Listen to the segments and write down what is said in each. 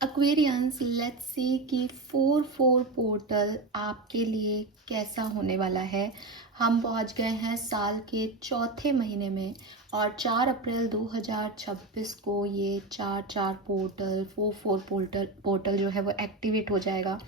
Aquarians, let's see कि 4-4 portal आपके लिए कैसा होने वाला है। हम पहुंच गए हैं साल के चौथे महीने में और 4 अप्रैल 2026 को ये 4-4 पोर्टल 4-4 पोर्टल जो है वो एक्टिवेट हो जाएगा।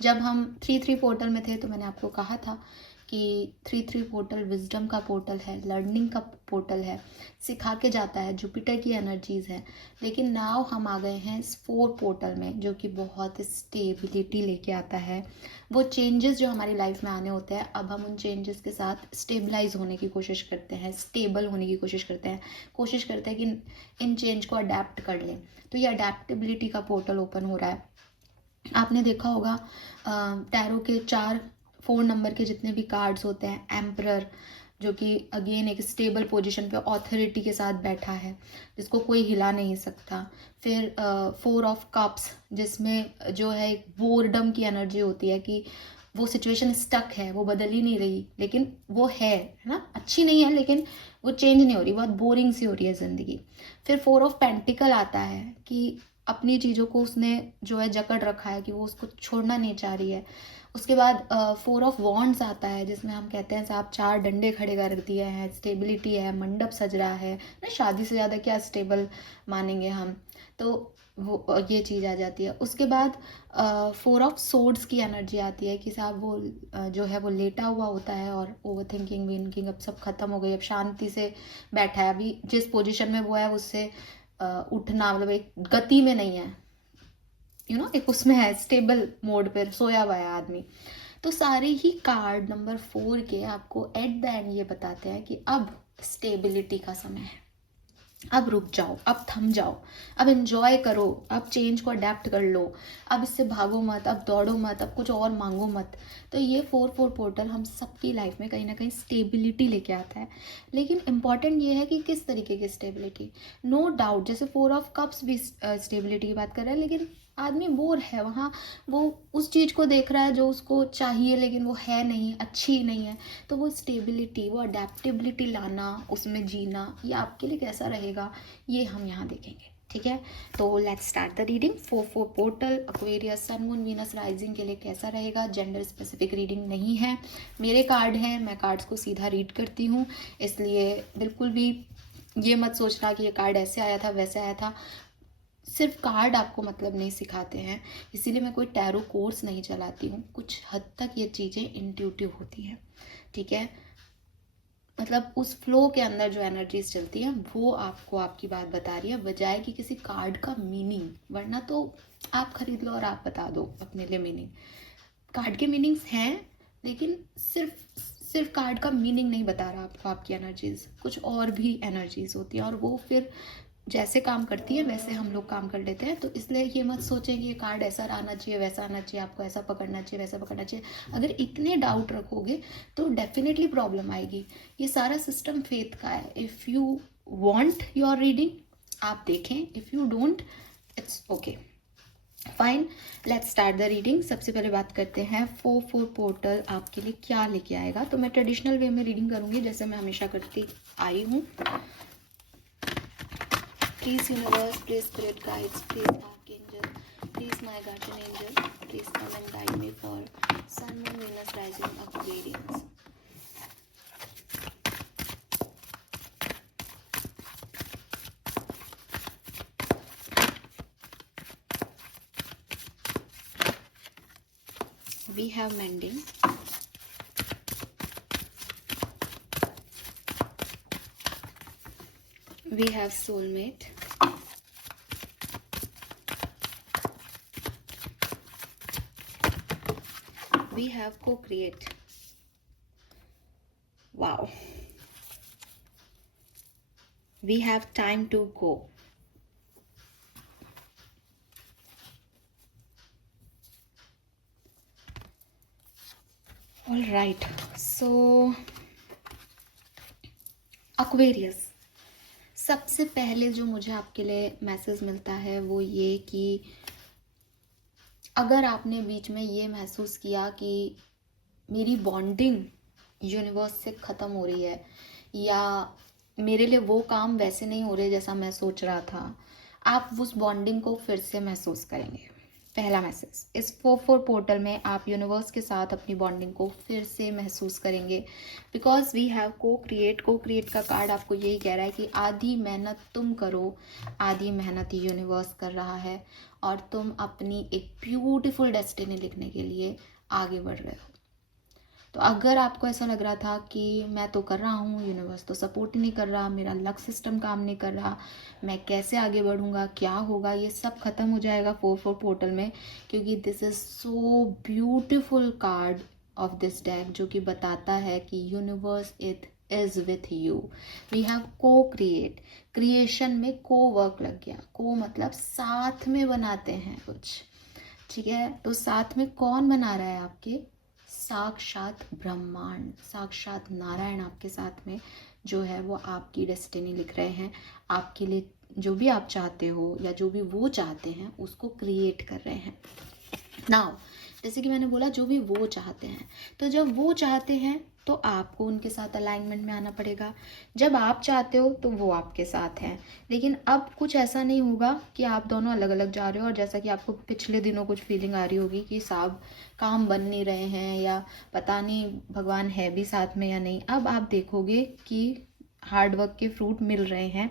जब हम 3-3 पोर्टल में थे तो मैंने आपको कहा था कि 3-3 पोर्टल विजडम का पोर्टल है, लर्निंग का पोर्टल है, सिखा के जाता है, जुपिटर की एनर्जीज़ है। लेकिन नाउ हम आ गए हैं इस 4 पोर्टल में जो कि बहुत स्टेबिलिटी लेके आता है। वो चेंजेस जो हमारी लाइफ में आने होते हैं, अब हम उन चेंजेस के साथ स्टेबलाइज होने की कोशिश करते हैं, स्टेबल होने की कोशिश करते हैं कि इन चेंज को अडेप्ट कर लें। तो ये अडेप्टेबिलिटी का पोर्टल ओपन हो रहा है। आपने देखा होगा टैरो के 4 नंबर के जितने भी कार्ड्स होते हैं, एम्परर जो कि अगेन एक स्टेबल पोजीशन पे ऑथोरिटी के साथ बैठा है, जिसको कोई हिला नहीं सकता। फिर 4 ऑफ कप्स जिसमें जो है एक बोरडम की एनर्जी होती है कि वो सिचुएशन स्टक है, वो बदल ही नहीं रही, लेकिन वो है ना, अच्छी नहीं है लेकिन वो चेंज नहीं हो रही, बहुत बोरिंग सी हो रही है ज़िंदगी। फिर 4 ऑफ पेंटिकल आता है कि अपनी चीज़ों को उसने जो है जकड़ रखा है कि वो उसको छोड़ना नहीं चाह रही है। उसके बाद 4 ऑफ वॉन्ड्स आता है जिसमें हम कहते हैं साहब 4 डंडे खड़े कर दिए हैं, स्टेबिलिटी है, मंडप सज रहा है ना, शादी से ज़्यादा क्या स्टेबल मानेंगे हम। तो वो ये चीज़ आ जाती है। उसके बाद 4 ऑफ सोर्ड्स की एनर्जी आती है कि साहब वो जो है वो लेटा हुआ होता है और ओवर थिंकिंग विंकिंग अब सब खत्म हो गई, अब शांति से बैठा है, अभी जिस पोजीशन में वो है उससे उठना मतलब एक गति में नहीं है, एक उसमें है, स्टेबल मोड पर सोया हुआ है आदमी। तो सारे ही कार्ड नंबर 4 के आपको एट द एंड ये बताते हैं कि अब स्टेबिलिटी का समय है, अब रुक जाओ, अब थम जाओ, अब एंजॉय करो, अब चेंज को अडेप्ट कर लो, अब इससे भागो मत, अब दौड़ो मत, अब कुछ और मांगो मत। तो ये 4-4 पोर्टल हम सबकी लाइफ में कहीं ना कहीं स्टेबिलिटी लेके आता है। लेकिन इम्पॉर्टेंट ये है कि किस तरीके की स्टेबिलिटी। नो डाउट जैसे 4 ऑफ कप्स भी स्टेबिलिटी की बात कर रहा है, लेकिन आदमी बोर है वहाँ, वो उस चीज़ को देख रहा है जो उसको चाहिए लेकिन वो है नहीं, अच्छी नहीं है। तो वो स्टेबिलिटी, वो अडेप्टेबिलिटी लाना, उसमें जीना, ये आपके लिए कैसा रहेगा ये हम यहाँ देखेंगे। ठीक है, तो let's start the reading. 4-4 portal Aquarius sun moon Venus rising के लिए कैसा रहेगा। जेंडर स्पेसिफिक रीडिंग नहीं है, मेरे कार्ड हैं, मैं कार्ड्स को सीधा रीड करती हूँ, इसलिए बिल्कुल भी ये मत सोचना कि ये कार्ड ऐसे आया था वैसे आया था। सिर्फ कार्ड आपको मतलब नहीं सिखाते हैं, इसीलिए मैं कोई टैरो कोर्स नहीं चलाती हूँ। कुछ हद तक ये चीज़ें इंट्यूटिव होती हैं, ठीक है, मतलब उस फ्लो के अंदर जो एनर्जीज चलती हैं वो आपको आपकी बात बता रही है, बजाय कि किसी कार्ड का मीनिंग। वरना तो आप खरीद लो और आप बता दो अपने लिए मीनिंग। कार्ड के मीनिंग्स हैं लेकिन सिर्फ कार्ड का मीनिंग नहीं बता रहा आपको आपकी एनर्जीज, कुछ और भी एनर्जीज होती हैं और वो फिर जैसे काम करती है वैसे हम लोग काम कर लेते हैं। तो इसलिए ये मत सोचें कि ये कार्ड ऐसा आना चाहिए वैसा आना चाहिए, आपको ऐसा पकड़ना चाहिए वैसा पकड़ना चाहिए। अगर इतने डाउट रखोगे तो डेफिनेटली प्रॉब्लम आएगी। ये सारा सिस्टम फेथ का है। If you want your reading आप देखें, if you don't it's okay, fine. Let's start the reading. सबसे पहले बात करते हैं 4-4 पोर्टल आपके लिए क्या लेके आएगा। तो मैं ट्रेडिशनल वे में रीडिंग करूँगी जैसे मैं हमेशा करती आई हूँ। Please universe, please spirit guides, please archangel, please my guardian angel, please come and guide me for sun, moon, Venus, rising, Aquarius. We have mending, we have soulmate, we have co-create. Wow. We have time to go. All right, so Aquarius, सबसे पहले जो मुझे आपके लिए message मिलता है वो ये कि अगर आपने बीच में ये महसूस किया कि मेरी बॉन्डिंग यूनिवर्स से ख़त्म हो रही है या मेरे लिए वो काम वैसे नहीं हो रहे जैसा मैं सोच रहा था, आप उस बॉन्डिंग को फिर से महसूस करेंगे। पहला मैसेज, इस 4-4 पोर्टल में आप यूनिवर्स के साथ अपनी बॉन्डिंग को फिर से महसूस करेंगे, बिकॉज वी हैव को क्रिएट का कार्ड आपको यही कह रहा है कि आधी मेहनत तुम करो, आधी मेहनत यूनिवर्स कर रहा है, और तुम अपनी एक ब्यूटीफुल डेस्टिनी लिखने के लिए आगे बढ़ रहे हो। तो अगर आपको ऐसा लग रहा था कि मैं तो कर रहा हूँ, यूनिवर्स तो सपोर्ट ही नहीं कर रहा, मेरा लक सिस्टम काम नहीं कर रहा, मैं कैसे आगे बढ़ूँगा, क्या होगा, ये सब ख़त्म हो जाएगा 4-4 पोर्टल में, क्योंकि this is so beautiful card of this deck, जो कि बताता है कि universe it is with you. We have को क्रिएट, क्रिएशन में को वर्क लग गया। को मतलब साथ में बनाते हैं कुछ, ठीक है। तो साथ में कौन बना रहा है आपके? साक्षात ब्रह्मांड, साक्षात नारायण आपके साथ में जो है वो आपकी डेस्टिनी लिख रहे हैं, आपके लिए जो भी आप चाहते हो या जो भी वो चाहते हैं उसको क्रिएट कर रहे हैं। नाउ जैसे कि मैंने बोला जो भी वो चाहते हैं, तो जब वो चाहते हैं तो आपको उनके साथ अलाइनमेंट में आना पड़ेगा। जब आप चाहते हो तो वो आपके साथ हैं। लेकिन अब कुछ ऐसा नहीं होगा कि आप दोनों अलग अलग जा रहे हो, और जैसा कि आपको पिछले दिनों कुछ फीलिंग आ रही होगी कि साहब काम बन नहीं रहे हैं या पता नहीं भगवान है भी साथ में या नहीं। अब आप देखोगे कि हार्डवर्क के फ्रूट मिल रहे हैं।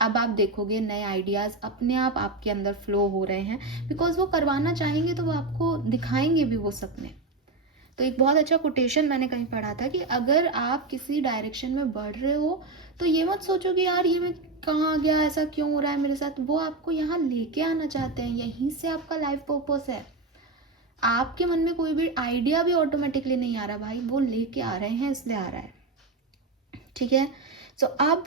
अब आप देखोगे नए आइडियाज़ अपने आप आपके अंदर फ्लो हो रहे हैं, बिकॉज वो करवाना चाहेंगे तो वो आपको दिखाएंगे भी वो सपने। तो एक बहुत अच्छा कोटेशन मैंने कहीं पढ़ा था कि अगर आप किसी डायरेक्शन में बढ़ रहे हो तो ये मत सोचो कि यार ये मैं कहाँ गया, ऐसा क्यों हो रहा है मेरे साथ। वो आपको यहाँ लेके आना चाहते हैं, यहीं से आपका लाइफ पर्पस है। आपके मन में कोई भी आइडिया भी ऑटोमेटिकली नहीं आ रहा भाई, वो लेके आ रहे हैं इसलिए आ रहा है, ठीक है। सो अब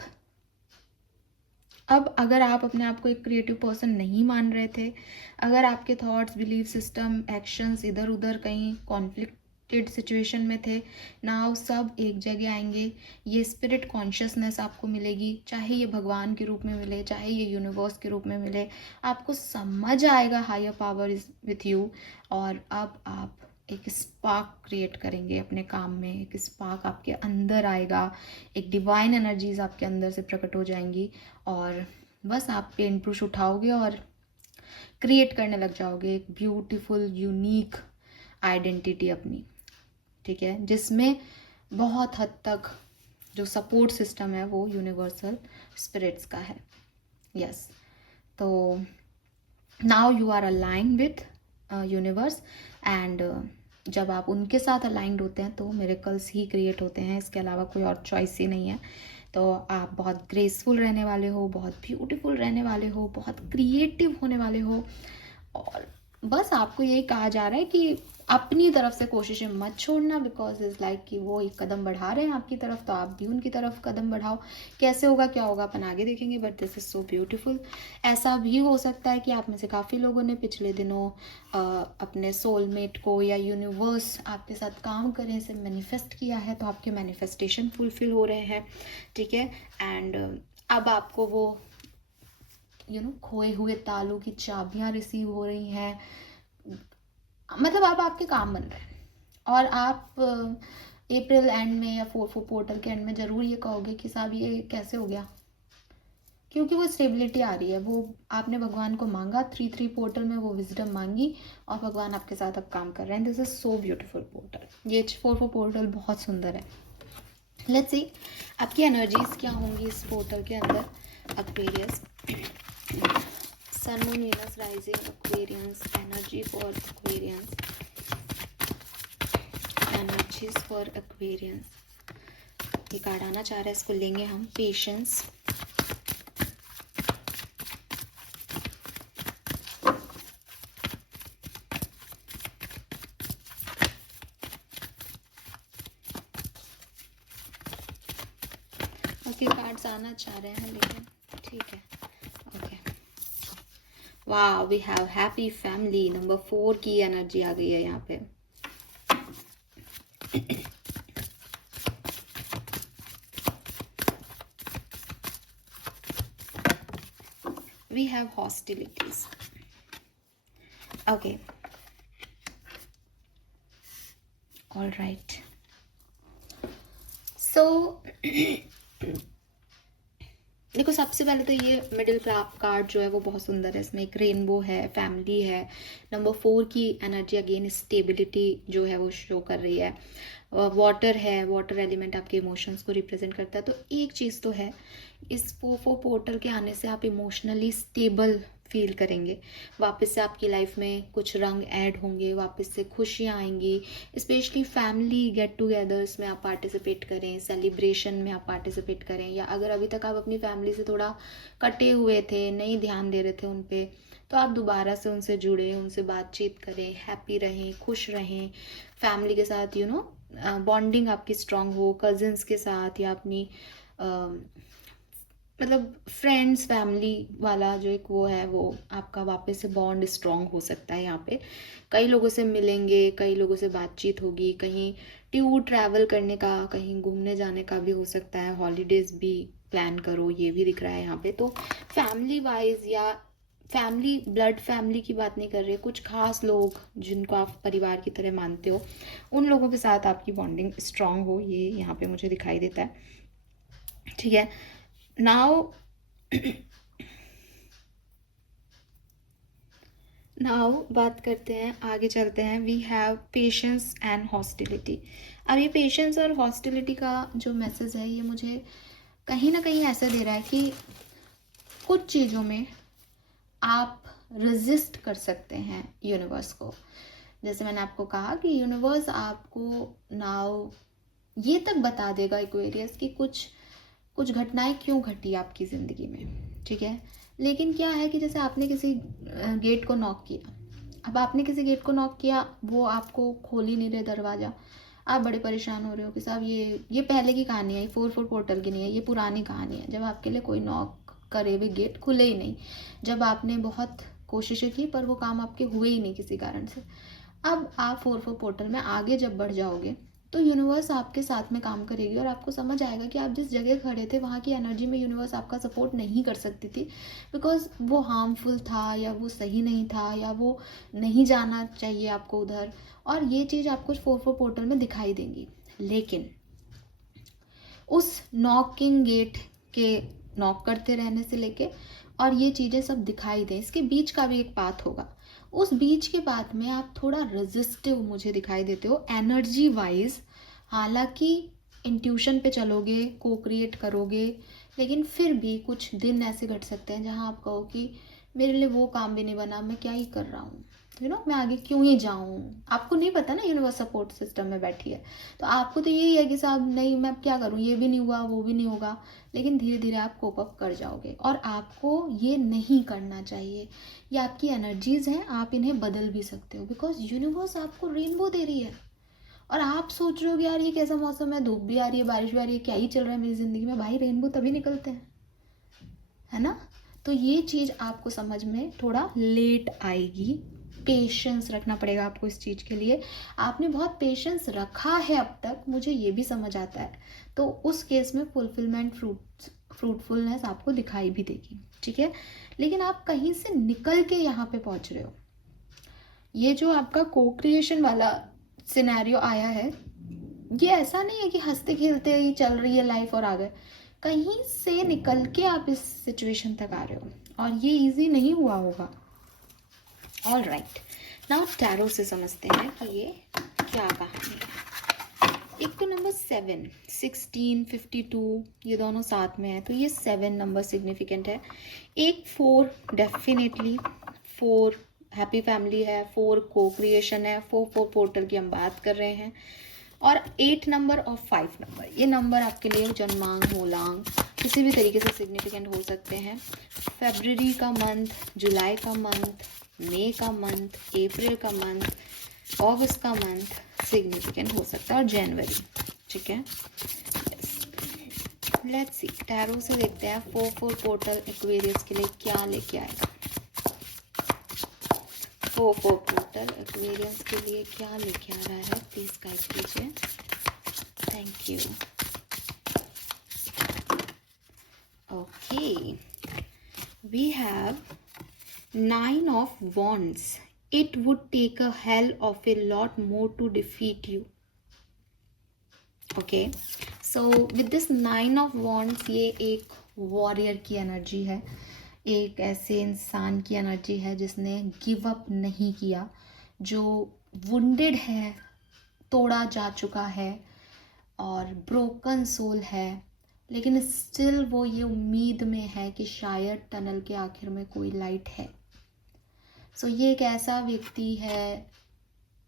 अगर आप अपने आप को एक क्रिएटिव पर्सन नहीं मान रहे थे, अगर आपके थॉट्स, बिलीफ सिस्टम, एक्शंस इधर उधर कहीं कॉन्फ्लिक्टेड सिचुएशन में थे, नाउ सब एक जगह आएंगे। ये स्पिरिट कॉन्शियसनेस आपको मिलेगी, चाहे ये भगवान के रूप में मिले, चाहे ये यूनिवर्स के रूप में मिले, आपको समझ आएगा higher power is with you. और अब आप एक स्पार्क क्रिएट करेंगे अपने काम में, एक स्पार्क आपके अंदर आएगा, एक डिवाइन एनर्जीज आपके अंदर से प्रकट हो जाएंगी, और बस आप पेंट ब्रश उठाओगे और क्रिएट करने लग जाओगे एक ब्यूटीफुल यूनिक आइडेंटिटी अपनी, ठीक है, जिसमें बहुत हद तक जो सपोर्ट सिस्टम है वो यूनिवर्सल स्पिरिट्स का है। यस, तो now you are align with universe, and जब आप उनके साथ अलाइंड होते हैं तो मिरेकल्स ही क्रिएट होते हैं, इसके अलावा कोई और चॉइस ही नहीं है। तो आप बहुत ग्रेसफुल रहने वाले हो, बहुत ब्यूटीफुल रहने वाले हो, बहुत क्रिएटिव होने वाले हो, और बस आपको यही कहा जा रहा है कि अपनी तरफ से कोशिशें मत छोड़ना, बिकॉज इज़ लाइक कि वो एक कदम बढ़ा रहे हैं आपकी तरफ, तो आप भी उनकी तरफ कदम बढ़ाओ। कैसे होगा क्या होगा अपन आगे देखेंगे, but this is so beautiful. ऐसा भी हो सकता है कि आप में से काफ़ी लोगों ने पिछले दिनों अपने सोलमेट को या यूनिवर्स आपके साथ काम करें से मैनिफेस्ट किया है, तो आपके मैनिफेस्टेशन फुलफिल हो रहे हैं, ठीक है। एंड अब आपको वो खोए हुए तालों की चाबियां रिसीव हो रही हैं, मतलब अब आपके काम बन रहे हैं, और आप अप्रैल एंड में या 4-4 पोर्टल के एंड में ज़रूर ये कहोगे कि साहब ये कैसे हो गया, क्योंकि वो स्टेबिलिटी आ रही है। वो आपने भगवान को मांगा, 3-3 पोर्टल में वो विजडम मांगी, और भगवान आपके साथ अब काम कर रहे हैं। This is so beautiful portal, ये 4-4 पोर्टल बहुत सुंदर है। लेट्स सी आपकी एनर्जीज क्या होंगी इस पोर्टल के अंदर। Aquarius, sun moon Venus rising Aquarians, energy for Aquarians, energies for Aquarians. ये कार्ड आना चाह रहा है, इसको लेंगे हम। पेशेंस, ओके कार्ड्स आना चाह रहे हैं लेकिन ठीक है, okay. Wow, we have happy family, number 4 की एनर्जी आ गई है यहाँ पे। We have hostilities. Okay. All right. So देखो सबसे पहले तो ये मिडिल कार्ड जो है वो बहुत सुंदर है, इसमें एक रेनबो है, फैमिली है। नंबर 4 की एनर्जी अगेन स्टेबिलिटी जो है वो शो कर रही है। वाटर है, वाटर एलिमेंट आपके इमोशंस को रिप्रेजेंट करता है। तो एक चीज़ तो है, इस 4 पोर्टल के आने से आप इमोशनली स्टेबल फील करेंगे। वापस से आपकी लाइफ में कुछ रंग ऐड होंगे, वापस से खुशियाँ आएंगी। स्पेशली फैमिली गेट टुगेदर्स में आप पार्टिसिपेट करें, सेलिब्रेशन में आप पार्टिसिपेट करें, या अगर अभी तक आप अपनी फैमिली से थोड़ा कटे हुए थे, नहीं ध्यान दे रहे थे उन पे, तो आप दोबारा से उनसे जुड़ें, उनसे बातचीत करें, हैप्पी रहें, खुश रहें। फैमिली के साथ बॉन्डिंग आपकी स्ट्रांग हो, कजिन्स के साथ या अपनी मतलब फ्रेंड्स फैमिली वाला जो एक वो है, वो आपका वापस से बॉन्ड स्ट्रांग हो सकता है। यहाँ पे कई लोगों से मिलेंगे, कई लोगों से बातचीत होगी, कहीं टूर ट्रैवल करने का, कहीं घूमने जाने का भी हो सकता है, हॉलीडेज भी प्लान करो, ये भी दिख रहा है यहाँ पे। तो फैमिली वाइज या फैमिली ब्लड फैमिली की बात नहीं कर रहे, कुछ खास लोग जिनको आप परिवार की तरह मानते हो, उन लोगों के साथ आपकी बॉन्डिंग स्ट्रांग हो, ये यहाँ पे मुझे दिखाई देता है। ठीक है, नाउ बात करते हैं, आगे चलते हैं। We have patience and hostility. अब ये पेशेंस और हॉस्टिलिटी का जो मैसेज है, ये मुझे कहीं ना कहीं ऐसा दे रहा है कि कुछ चीज़ों में आप रेजिस्ट कर सकते हैं यूनिवर्स को। जैसे मैंने आपको कहा कि यूनिवर्स आपको नाउ ये तक बता देगा एक्वेरियस कि कुछ घटनाएं क्यों घटी आपकी ज़िंदगी में। ठीक है, लेकिन क्या है कि जैसे आपने किसी गेट को नॉक किया, अब आपने किसी गेट को नॉक किया, वो आपको खोल ही नहीं रहे दरवाज़ा, आप बड़े परेशान हो रहे हो कि साहब ये पहले की कहानी है, 4 पोर्टल की नहीं है, ये पुरानी कहानी है। जब आपके लिए कोई नॉक करे हुए गेट खुले ही नहीं, जब आपने बहुत कोशिशें की पर वो काम आपके हुए ही नहीं किसी कारण से। अब आप 4 पोर्टल में आगे जब बढ़ जाओगे तो यूनिवर्स आपके साथ में काम करेगी और आपको समझ आएगा कि आप जिस जगह खड़े थे वहाँ की एनर्जी में यूनिवर्स आपका सपोर्ट नहीं कर सकती थी, बिकॉज वो हार्मफुल था, या वो सही नहीं था, या वो नहीं जाना चाहिए आपको उधर। और ये चीज़ आपको 4 पोर्टल में दिखाई देंगी। लेकिन उस नॉकिंग गेट के नॉक करते रहने से लेके और ये चीज़ें सब दिखाई दें, इसके बीच का भी एक पाथ होगा। उस बीच के पाथ में आप थोड़ा रेजिस्टिव मुझे दिखाई देते हो एनर्जी वाइज। हालांकि इंट्यूशन पे चलोगे, को क्रिएट करोगे, लेकिन फिर भी कुछ दिन ऐसे घट सकते हैं जहाँ आप कहो कि मेरे लिए वो काम भी नहीं बना, मैं क्या ही कर रहा हूँ, मैं आगे क्यों ही जाऊँ। आपको नहीं पता ना यूनिवर्स सपोर्ट सिस्टम में बैठी है, तो आपको तो यही है कि साहब नहीं मैं क्या करूँ, ये भी नहीं हुआ, वो भी नहीं होगा। लेकिन धीरे धीरे आप कोप अप कर जाओगे, और आपको ये नहीं करना चाहिए। ये आपकी एनर्जीज हैं, आप इन्हें बदल भी सकते हो, बिकॉज यूनिवर्स आपको रेनबो दे रही है। और आप सोच रहे हो कि यार ये कैसा मौसम है, धूप भी आ रही है, बारिश भी आ रही है, क्या ही चल रहा है मेरी ज़िंदगी में। भाई रेनबो तभी निकलते हैं, है ना। तो ये चीज़ आपको समझ में थोड़ा लेट आएगी, पेशेंस रखना पड़ेगा आपको इस चीज़ के लिए। आपने बहुत पेशेंस रखा है अब तक, मुझे ये भी समझ आता है, तो उस केस में फुलफिलमेंट फ्रूटफुलनेस आपको दिखाई भी देगी। ठीक है, लेकिन आप कहीं से निकल के यहाँ पे पहुँच रहे हो। ये जो आपका को क्रिएशन वाला सिनेरियो आया है, ये ऐसा नहीं है कि हंसते खेलते ही चल रही है लाइफ और आ गए। कहीं से निकल के आप इस सिचुएशन तक आ रहे हो, और ये इजी नहीं हुआ होगा। ऑल राइट, नाउ टैरो से समझते हैं कि ये क्या कहानी है। एक तो नंबर 7, 16, 52 ये दोनों साथ में है, तो ये 7 नंबर सिग्निफिकेंट है। एक 4 डेफिनेटली 4 हैप्पी फैमिली है, 4 को क्रिएशन है, 4 पोर्टल की हम बात कर रहे हैं। और 8 नंबर और 5 नंबर, ये नंबर आपके लिए जन्मांग मूलांग किसी भी तरीके से सिग्निफिकेंट हो सकते हैं। फरवरी का मंथ, जुलाई का मंथ, मई का मंथ, अप्रैल का मंथ, अगस्त का मंथ सिग्निफिकेंट हो सकता है, और जनवरी। ठीक है, लेट्स सी, टैरो से देखते हैं 4 पोर्टल एक्वेरियस के लिए क्या लेके आएगा। 4 पोर्टल एक्वेरियस के लिए क्या लेके आ रहा है, प्लीज गाइड कीजिए, thank you. Okay, we have 9 of Wands. It would take a hell of a lot more to defeat you. Okay, so with this 9 of Wands, ये एक वॉरियर की एनर्जी है, एक ऐसे इंसान की एनर्जी है जिसने गिव अप नहीं किया, जो वुंडेड है, तोड़ा जा चुका है और ब्रोकन सोल है, लेकिन स्टिल वो ये उम्मीद में है कि शायद टनल के आखिर में कोई लाइट है। सो ये एक ऐसा व्यक्ति है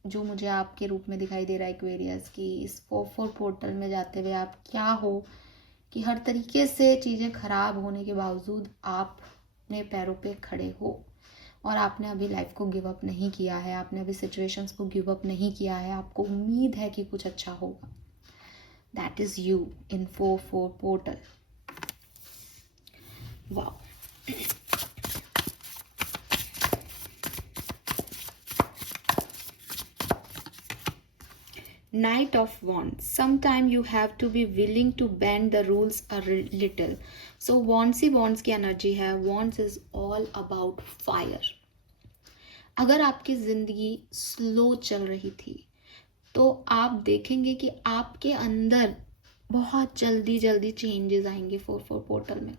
जो मुझे आपके रूप में दिखाई दे रहा है एक्वेरियस की। इस 4-4 पोर्टल में जाते हुए आप क्या हो कि हर तरीके से चीज़ें ख़राब होने के बावजूद आप अपने पैरों पे खड़े हो और आपने अभी लाइफ को गिव अप नहीं किया है, आपने अभी सिचुएशंस को गिव अप नहीं किया है, आपको उम्मीद है कि कुछ अच्छा होगा। That is you in 4-4 portal. वाह। Knight of Wands. Sometime you have to be willing to bend the rules a little. So Wands he Wands की एनर्जी है. Wands is all about fire. अगर आपकी ज़िंदगी स्लो चल रही थी तो आप देखेंगे कि आपके अंदर बहुत जल्दी जल्दी चेंजेस आएंगे 4-4 पोर्टल में।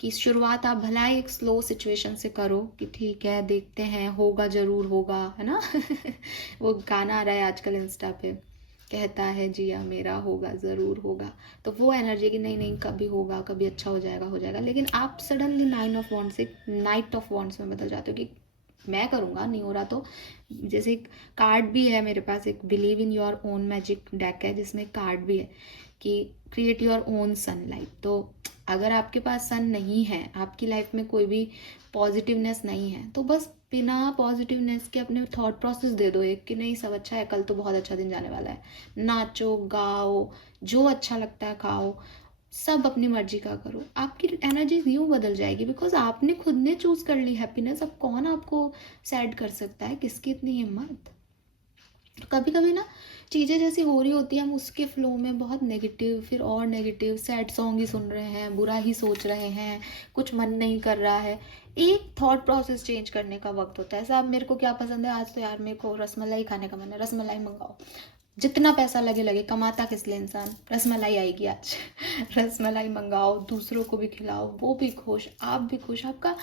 कि शुरुआत आप भला एक स्लो सिचुएशन से करो कि ठीक है देखते हैं, होगा ज़रूर होगा, है ना। वो गाना आ रहा है आजकल इंस्टा पे, कहता है जिया मेरा होगा ज़रूर होगा। तो वो एनर्जी कि नहीं नहीं कभी होगा, कभी अच्छा हो जाएगा। लेकिन आप सडनली 9 ऑफ वॉन्ड्स से नाइट ऑफ वॉन्ड्स में बदल जाते हो कि मैं करूँगा, नहीं हो रहा तो। जैसे एक कार्ड भी है मेरे पास, एक believe in your own magic deck है जिसमें कार्ड भी है कि क्रिएट योर ओन सनलाइट। तो अगर आपके पास सन नहीं है, आपकी लाइफ में कोई भी पॉजिटिवनेस नहीं है, तो बस बिना पॉजिटिवनेस के अपने थॉट प्रोसेस दे दो एक कि नहीं सब अच्छा है, कल तो बहुत अच्छा दिन जाने वाला है। नाचो गाओ, जो अच्छा लगता है खाओ, सब अपनी मर्जी का करो, आपकी एनर्जी यूँ बदल जाएगी। बिकॉज आपने खुद ने चूज कर ली हैप्पीनेस। अब कौन आपको सैड कर सकता है, किसकी इतनी हिम्मत। कभी कभी ना चीज़ें जैसी हो रही होती है, हम उसके फ्लो में बहुत नेगेटिव, फिर और नेगेटिव सैड सॉन्ग ही सुन रहे हैं, बुरा ही सोच रहे हैं, कुछ मन नहीं कर रहा है। एक थॉट प्रोसेस चेंज करने का वक्त होता है। साहब मेरे को क्या पसंद है, आज तो यार मेरे को रसमलाई खाने का मन है, रसमलाई मंगाओ, जितना पैसा लगे लगे, कमाता किस लिए इंसान, रसमलाई आएगी आज। रसमलाई मंगाओ, दूसरों को भी खिलाओ, वो भी खुश, आप भी खुश, आपका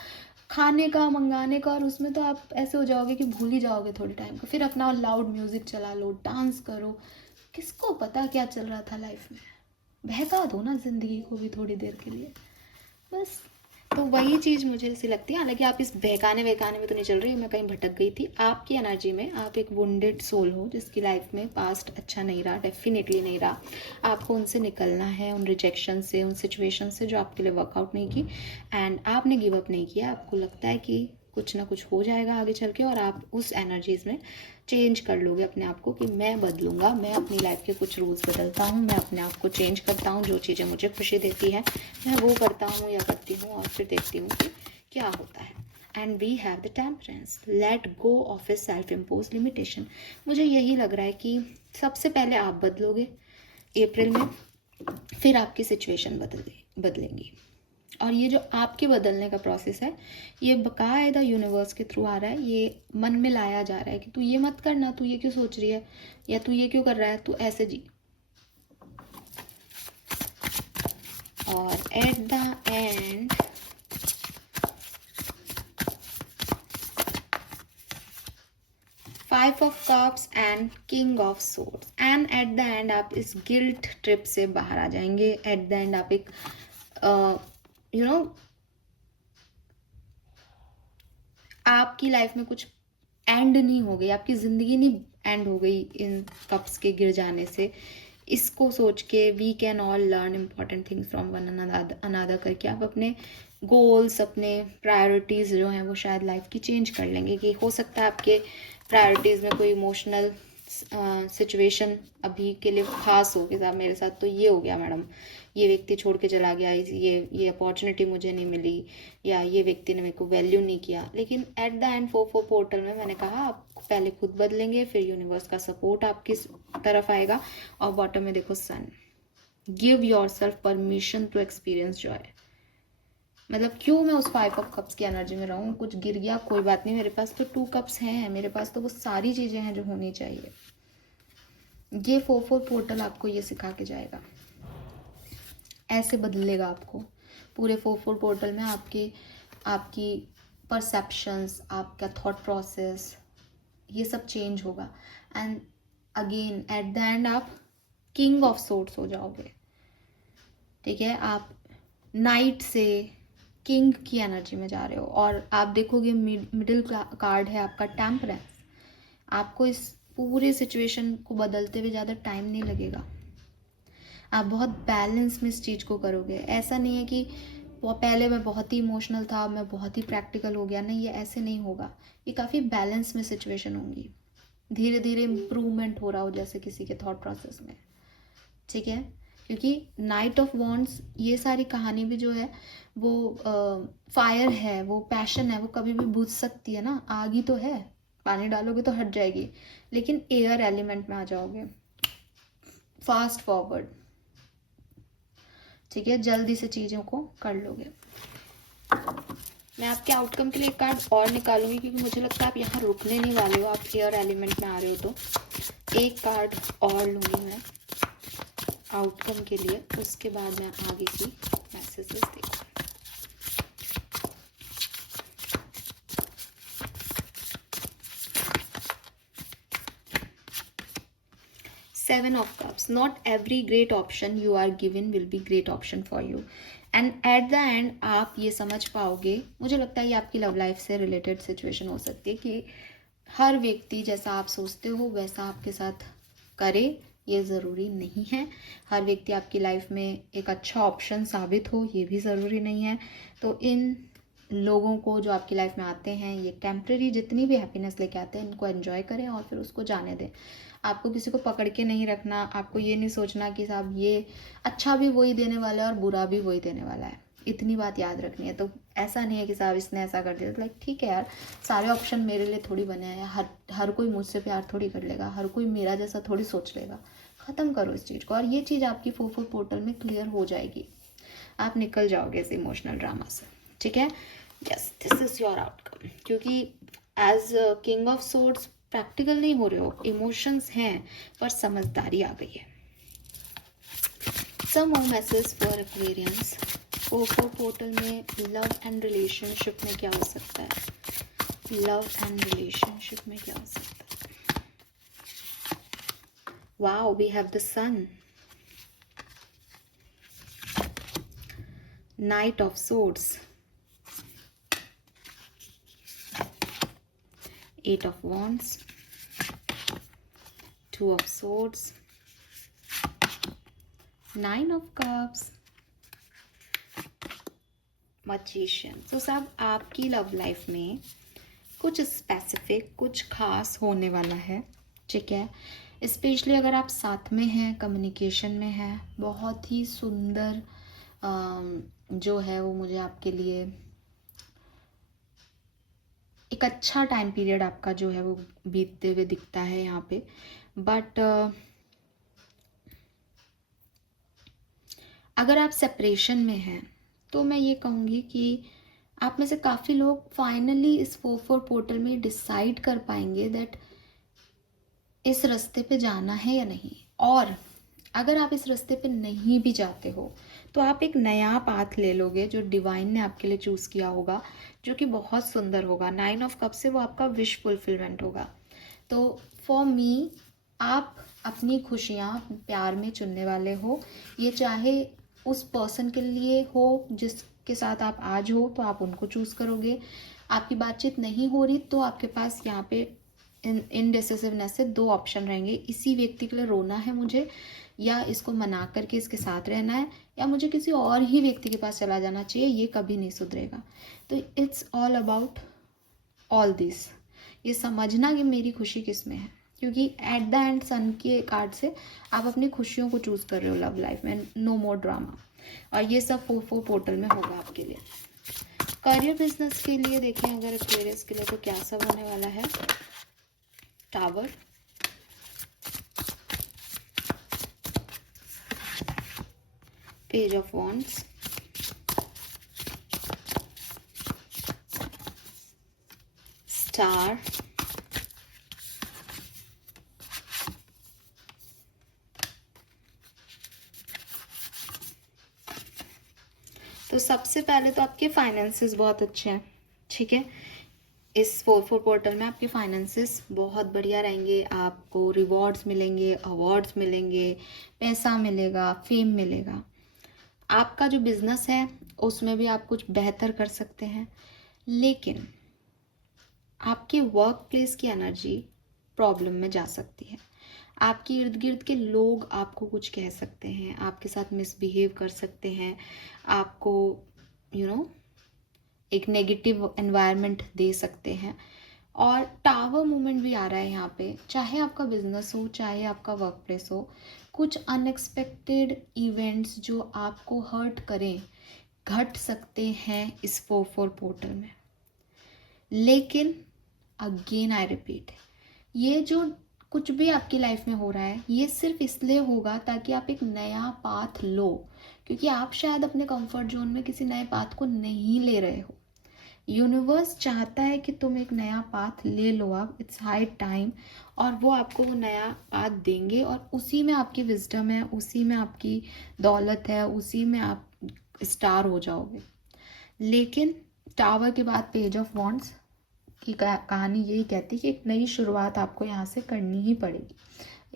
खाने का मंगाने का। और उसमें तो आप ऐसे हो जाओगे कि भूल ही जाओगे थोड़े टाइम को। फिर अपना लाउड म्यूजिक चला लो, डांस करो, किसको पता क्या चल रहा था लाइफ में। बहका दो ना जिंदगी को भी थोड़ी देर के लिए बस। तो वही चीज़ मुझे ऐसी लगती है। हालांकि आप इस बहकाने वहकाने में तो नहीं चल रही, मैं कहीं भटक गई थी। आपकी एनर्जी में आप एक वुंडेड सोल हो जिसकी लाइफ में पास्ट अच्छा नहीं रहा, डेफिनेटली नहीं रहा। आपको उनसे निकलना है, उन रिजेक्शन से, उन सिचुएशन से जो आपके लिए वर्कआउट नहीं की। एंड आपने गिव अप नहीं किया। आपको लगता है कि कुछ ना कुछ हो जाएगा आगे चल के, और आप उस एनर्जीज में चेंज कर लोगे अपने आप को कि मैं बदलूंगा, मैं अपनी लाइफ के कुछ रूल्स बदलता हूँ, मैं अपने आप को चेंज करता हूँ, जो चीज़ें मुझे खुशी देती है मैं वो करता हूँ या करती हूँ, और फिर देखती हूँ कि क्या होता है। And we have the temperance, let go of a self impose limitation. मुझे यही लग रहा है कि सबसे पहले आप बदलोगे अप्रैल में, फिर आपकी सिचुएशन बदलेंगी। और ये जो आपके बदलने का प्रोसेस है, ये बाकायदा यूनिवर्स के थ्रू आ रहा है। ये मन में लाया जा रहा है कि तू ये मत करना, तू ये क्यों सोच रही है, या तू ये क्यों कर रहा है, तू ऐसे जी। और at the end five of cups and king of swords. And at the end आप इस गिल्ट ट्रिप से बाहर आ जाएंगे। एट द एंड आप एक आपकी लाइफ में कुछ एंड नहीं हो गई, आपकी ज़िंदगी नहीं एंड हो गई इन कप्स के गिर जाने से। इसको सोच के we can all learn important things from one another करके आप अपने गोल्स, अपने प्रायोरिटीज़ जो हैं वो शायद लाइफ की चेंज कर लेंगे। कि हो सकता है आपके प्रायोरिटीज़ में कोई इमोशनल सिचुएशन अभी के लिए खास हो कि साहब मेरे साथ तो ये हो गया मैडम, ये व्यक्ति छोड़ के चला गया, ये अपॉर्चुनिटी मुझे नहीं मिली, या ये व्यक्ति ने मेरे को वैल्यू नहीं किया। लेकिन एट द एंड 4-4 पोर्टल में मैंने कहा आप पहले खुद बदलेंगे, फिर यूनिवर्स का सपोर्ट आपकी तरफ आएगा। और बॉटम में देखो son, give yourself permission to experience joy. मतलब क्यों मैं उस 5 ऑफ कप्स की एनर्जी में रहूँ, कुछ गिर गया कोई बात नहीं, मेरे पास तो 2 कप्स हैं, मेरे पास तो वो सारी चीज़ें हैं जो होनी चाहिए। ये 4-4 पोर्टल आपको ये सिखा के जाएगा, ऐसे बदलेगा आपको। पूरे 4-4 पोर्टल में आपकी परसेप्शंस, आपका थॉट प्रोसेस, ये सब चेंज होगा। And again at the end आप किंग ऑफ सोर्ड्स हो जाओगे, ठीक है। आप नाइट से किंग की एनर्जी में जा रहे हो, और आप देखोगे मिडिल कार्ड है आपका टेम्परेंस। आपको इस पूरे सिचुएशन को बदलते हुए ज़्यादा टाइम नहीं लगेगा। आप बहुत बैलेंस में इस चीज़ को करोगे। ऐसा नहीं है कि पहले मैं बहुत ही इमोशनल था, मैं बहुत ही प्रैक्टिकल हो गया, नहीं, ये ऐसे नहीं होगा। ये काफ़ी बैलेंस में सिचुएशन होंगी, धीरे धीरे इम्प्रूवमेंट हो रहा हो जैसे किसी के थॉट प्रोसेस में, ठीक है। क्योंकि नाइट ऑफ वॉन्ड्स, ये सारी कहानी भी जो है वो फायर है, वो पैशन है, वो कभी भी बुझ सकती है ना। आग ही तो है, पानी डालोगे तो हट जाएगी, लेकिन एयर एलिमेंट में आ जाओगे, फास्ट फॉरवर्ड, ठीक है, जल्दी से चीज़ों को कर लोगे। मैं आपके आउटकम के लिए एक कार्ड और निकालूंगी, क्योंकि मुझे लगता है आप यहाँ रुकने नहीं वाले हो, आप एयर एलिमेंट में आ रहे हो। तो एक कार्ड और लूँगी मैं आउटकम के लिए, उसके बाद मैं आगे की मैसेजेस देखूँ। 7 of cups. Not every great option you are given will be great option for you. And at the end आप ये समझ पाओगे, मुझे लगता है ये आपकी लव लाइफ से रिलेटेड सिचुएशन हो सकती है, कि हर व्यक्ति जैसा आप सोचते हो वैसा आपके साथ करे, ये ज़रूरी नहीं है। हर व्यक्ति आपकी लाइफ में एक अच्छा ऑप्शन साबित हो, ये भी ज़रूरी नहीं है। तो इन लोगों को जो आपकी लाइफ में आते हैं, ये टेम्प्रेरी जितनी भी हैप्पीनेस लेके आते हैं, इनको एंजॉय करें और फिर उसको जाने दें। आपको किसी को पकड़ के नहीं रखना। आपको ये नहीं सोचना कि साहब ये अच्छा भी वही देने वाला है और बुरा भी वही देने वाला है, इतनी बात याद रखनी है। तो ऐसा नहीं है कि साहब इसने ऐसा कर दिया, लाइक ठीक है यार, सारे ऑप्शन मेरे लिए थोड़ी बने हैं। हर कोई मुझसे प्यार थोड़ी कर लेगा, हर कोई मेरा जैसा थोड़ी सोच लेगा। ख़त्म करो इस चीज़ को, और ये चीज़ आपकी 4-4 पोर्टल में क्लियर हो जाएगी। आप निकल जाओगे इस इमोशनल ड्रामा से, ठीक है। Yes, this is your outcome. क्योंकि as king of swords practical नहीं हो रहे हो, इमोशंस हैं, पर समझदारी आ गई है। Some more message for Aquarians. 4-4 portal में लव एंड रिलेशनशिप में क्या हो सकता है? लव एंड रिलेशनशिप में क्या हो सकता है? Wow, we have the sun, knight of swords, 8 of wands, 2 of swords, 9 of cups, magician। तो सब आपकी लव लाइफ में कुछ स्पेसिफिक, कुछ खास होने वाला है, ठीक है। स्पेशली अगर आप साथ में हैं, कम्युनिकेशन में हैं, बहुत ही सुंदर जो है वो मुझे आपके लिए एक अच्छा टाइम पीरियड आपका जो है वो बीतते हुए दिखता है यहाँ पे। बट अगर आप सेपरेशन में हैं तो मैं ये कहूँगी कि आप में से काफ़ी लोग फाइनली इस 4-4 पोर्टल में डिसाइड कर पाएंगे दैट इस रास्ते पे जाना है या नहीं। और अगर आप इस रास्ते पे नहीं भी जाते हो तो आप एक नया पाथ ले लोगे जो डिवाइन ने आपके लिए चूज़ किया होगा, जो कि बहुत सुंदर होगा। 9 ऑफ कप से वो आपका विश फुलफिलमेंट होगा। तो फॉर मी, आप अपनी खुशियाँ प्यार में चुनने वाले हो। ये चाहे उस पर्सन के लिए हो जिसके साथ आप आज हो, तो आप उनको चूज़ करोगे। आपकी बातचीत नहीं हो रही तो आपके पास यहाँ पे इनडिसिसिवनेस से 2 ऑप्शन रहेंगे। इसी व्यक्ति के लिए रोना है मुझे, या इसको मना करके इसके साथ रहना है, या मुझे किसी और ही व्यक्ति के पास चला जाना चाहिए, ये कभी नहीं सुधरेगा। तो it's all about all this, ये समझना कि मेरी खुशी किस में है। क्योंकि एट द एंड सन के कार्ड से आप अपनी खुशियों को चूज़ कर रहे हो लव लाइफ में, नो मोर ड्रामा। और ये सब 4-4 पोर्टल में होगा आपके लिए। करियर बिजनेस के लिए देखें अगर एक्वेरियस के लिए, तो क्या सब होने वाला है? Tower, page of wands, star, तो तो सबसे पहले तो आपके फाइनेंसेस बहुत अच्छे हैं, ठीक है। इस 4-4 पोर्टल में आपके फाइनेंसेस बहुत बढ़िया रहेंगे, आपको रिवॉर्ड्स मिलेंगे, अवार्ड्स मिलेंगे, पैसा मिलेगा, फेम मिलेगा। आपका जो बिजनेस है उसमें भी आप कुछ बेहतर कर सकते हैं, लेकिन आपके वर्क प्लेस की एनर्जी प्रॉब्लम में जा सकती है। आपके इर्द गिर्द के लोग आपको कुछ कह सकते हैं, आपके साथ मिसबिहेव कर सकते हैं, आपको एक नेगेटिव एनवायरनमेंट दे सकते हैं। और टावर मूवमेंट भी आ रहा है यहाँ पे, चाहे आपका बिजनेस हो चाहे आपका वर्क प्लेस हो, कुछ अनएक्सपेक्टेड इवेंट्स जो आपको हर्ट करें घट सकते हैं इस 4-4 पोर्टल में। लेकिन अगेन आई रिपीट, ये जो कुछ भी आपकी लाइफ में हो रहा है ये सिर्फ इसलिए होगा ताकि आप एक नया पाथ लो, क्योंकि आप शायद अपने कंफर्ट जोन में किसी नए पाथ को नहीं ले रहे हो। यूनिवर्स चाहता है कि तुम एक नया पाथ ले लो, आप इट्स हाई टाइम, और वो आपको वो नया पाथ देंगे और उसी में आपकी विजडम है, उसी में आपकी दौलत है, उसी में आप स्टार हो जाओगे। लेकिन टावर के बाद पेज ऑफ वॉन्ड्स की कहानी यही कहती है कि एक नई शुरुआत आपको यहाँ से करनी ही पड़ेगी।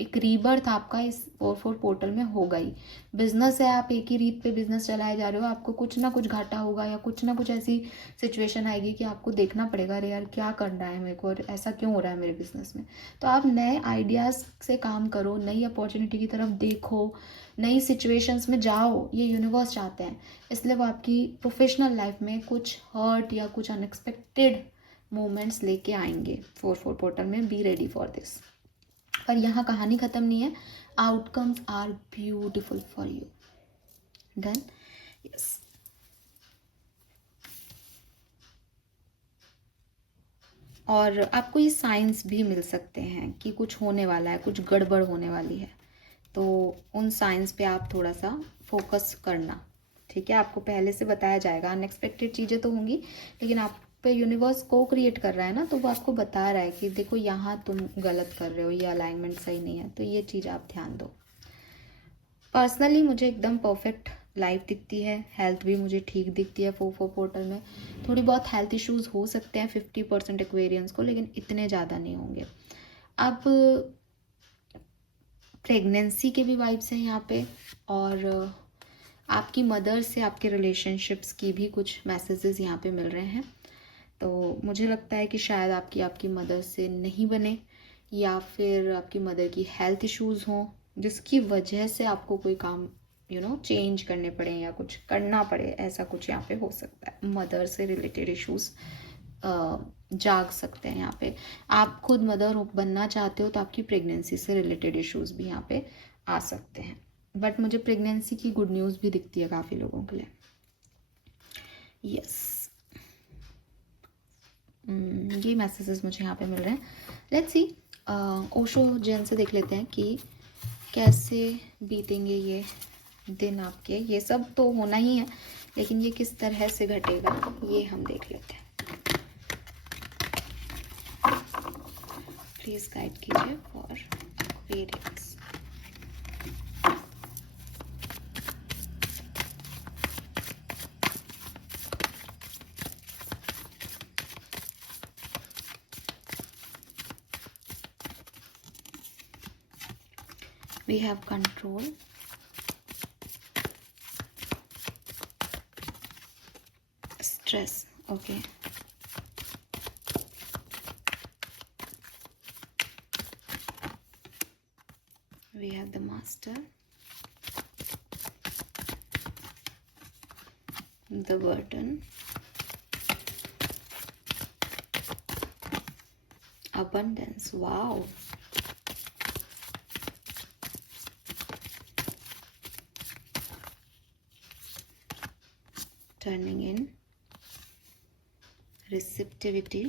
एक रीबर्थ आपका इस 4-4 पोर्टल में होगा ही। बिजनेस है, आप एक ही रीत पे बिजनेस चलाए जा रहे हो, आपको कुछ ना कुछ घाटा होगा या कुछ ना कुछ ऐसी सिचुएशन आएगी कि आपको देखना पड़ेगा, अरे यार क्या करना है मेरे को और ऐसा क्यों हो रहा है मेरे बिजनेस में। तो आप नए आइडियाज़ से काम करो, नई अपॉर्चुनिटी की तरफ देखो, नई सिचुएशंस में जाओ, ये यूनिवर्स चाहते हैं। इसलिए वो आपकी प्रोफेशनल लाइफ में कुछ हर्ट या कुछ अनएक्सपेक्टेड मोमेंट्स लेके आएंगे 4-4 पोर्टल में। Be ready for this. पर यहाँ कहानी ख़त्म नहीं है, outcomes are beautiful for you. Done? Yes. और आपको ये साइंस भी मिल सकते हैं कि कुछ होने वाला है, कुछ गड़बड़ होने वाली है, तो उन साइंस पे आप थोड़ा सा फोकस करना, ठीक है। आपको पहले से बताया जाएगा, अनएक्सपेक्टेड चीज़ें तो होंगी, लेकिन आप पे यूनिवर्स को क्रिएट कर रहा है ना, तो वो आपको बता रहा है कि देखो यहाँ तुम गलत कर रहे हो, ये अलाइनमेंट सही नहीं है, तो ये चीज़ आप ध्यान दो। पर्सनली मुझे एकदम परफेक्ट लाइफ दिखती है, हेल्थ भी मुझे ठीक दिखती है 4-4 पोर्टल में। थोड़ी बहुत हेल्थ इश्यूज हो सकते हैं 50% एक्वेरियंस को, लेकिन इतने ज़्यादा नहीं होंगे। अब प्रेगनेंसी के भी वाइब्स हैं यहाँ पे, और आपकी मदर से आपके रिलेशनशिप्स की भी कुछ मैसेजेस यहाँ पे मिल रहे हैं। तो मुझे लगता है कि शायद आपकी मदर से नहीं बने, या फिर आपकी मदर की हेल्थ इश्यूज़ हों जिसकी वजह से आपको कोई काम चेंज करने पड़े या कुछ करना पड़े, ऐसा कुछ यहाँ पे हो सकता है। मदर से रिलेटेड इश्यूज़ जाग सकते हैं यहाँ पे। आप खुद मदर बनना चाहते हो तो आपकी प्रेगनेंसी से रिलेटेड इश्यूज़ भी यहाँ पे आ सकते हैं। बट मुझे प्रेगनेंसी की गुड न्यूज़ भी दिखती है काफ़ी लोगों के लिए। यस, ये मैसेजेस मुझे यहाँ पे मिल रहे हैं। लेट्स सी, ओशो जैन से देख लेते हैं कि कैसे बीतेंगे ये दिन आपके। ये सब तो होना ही है, लेकिन ये किस तरह से घटेगा ये हम देख लेते हैं। प्लीज़ गाइड कीजिए for Aquarius. We have control, stress, okay. We have the master, the burden, abundance. Wow. Turning in, receptivity,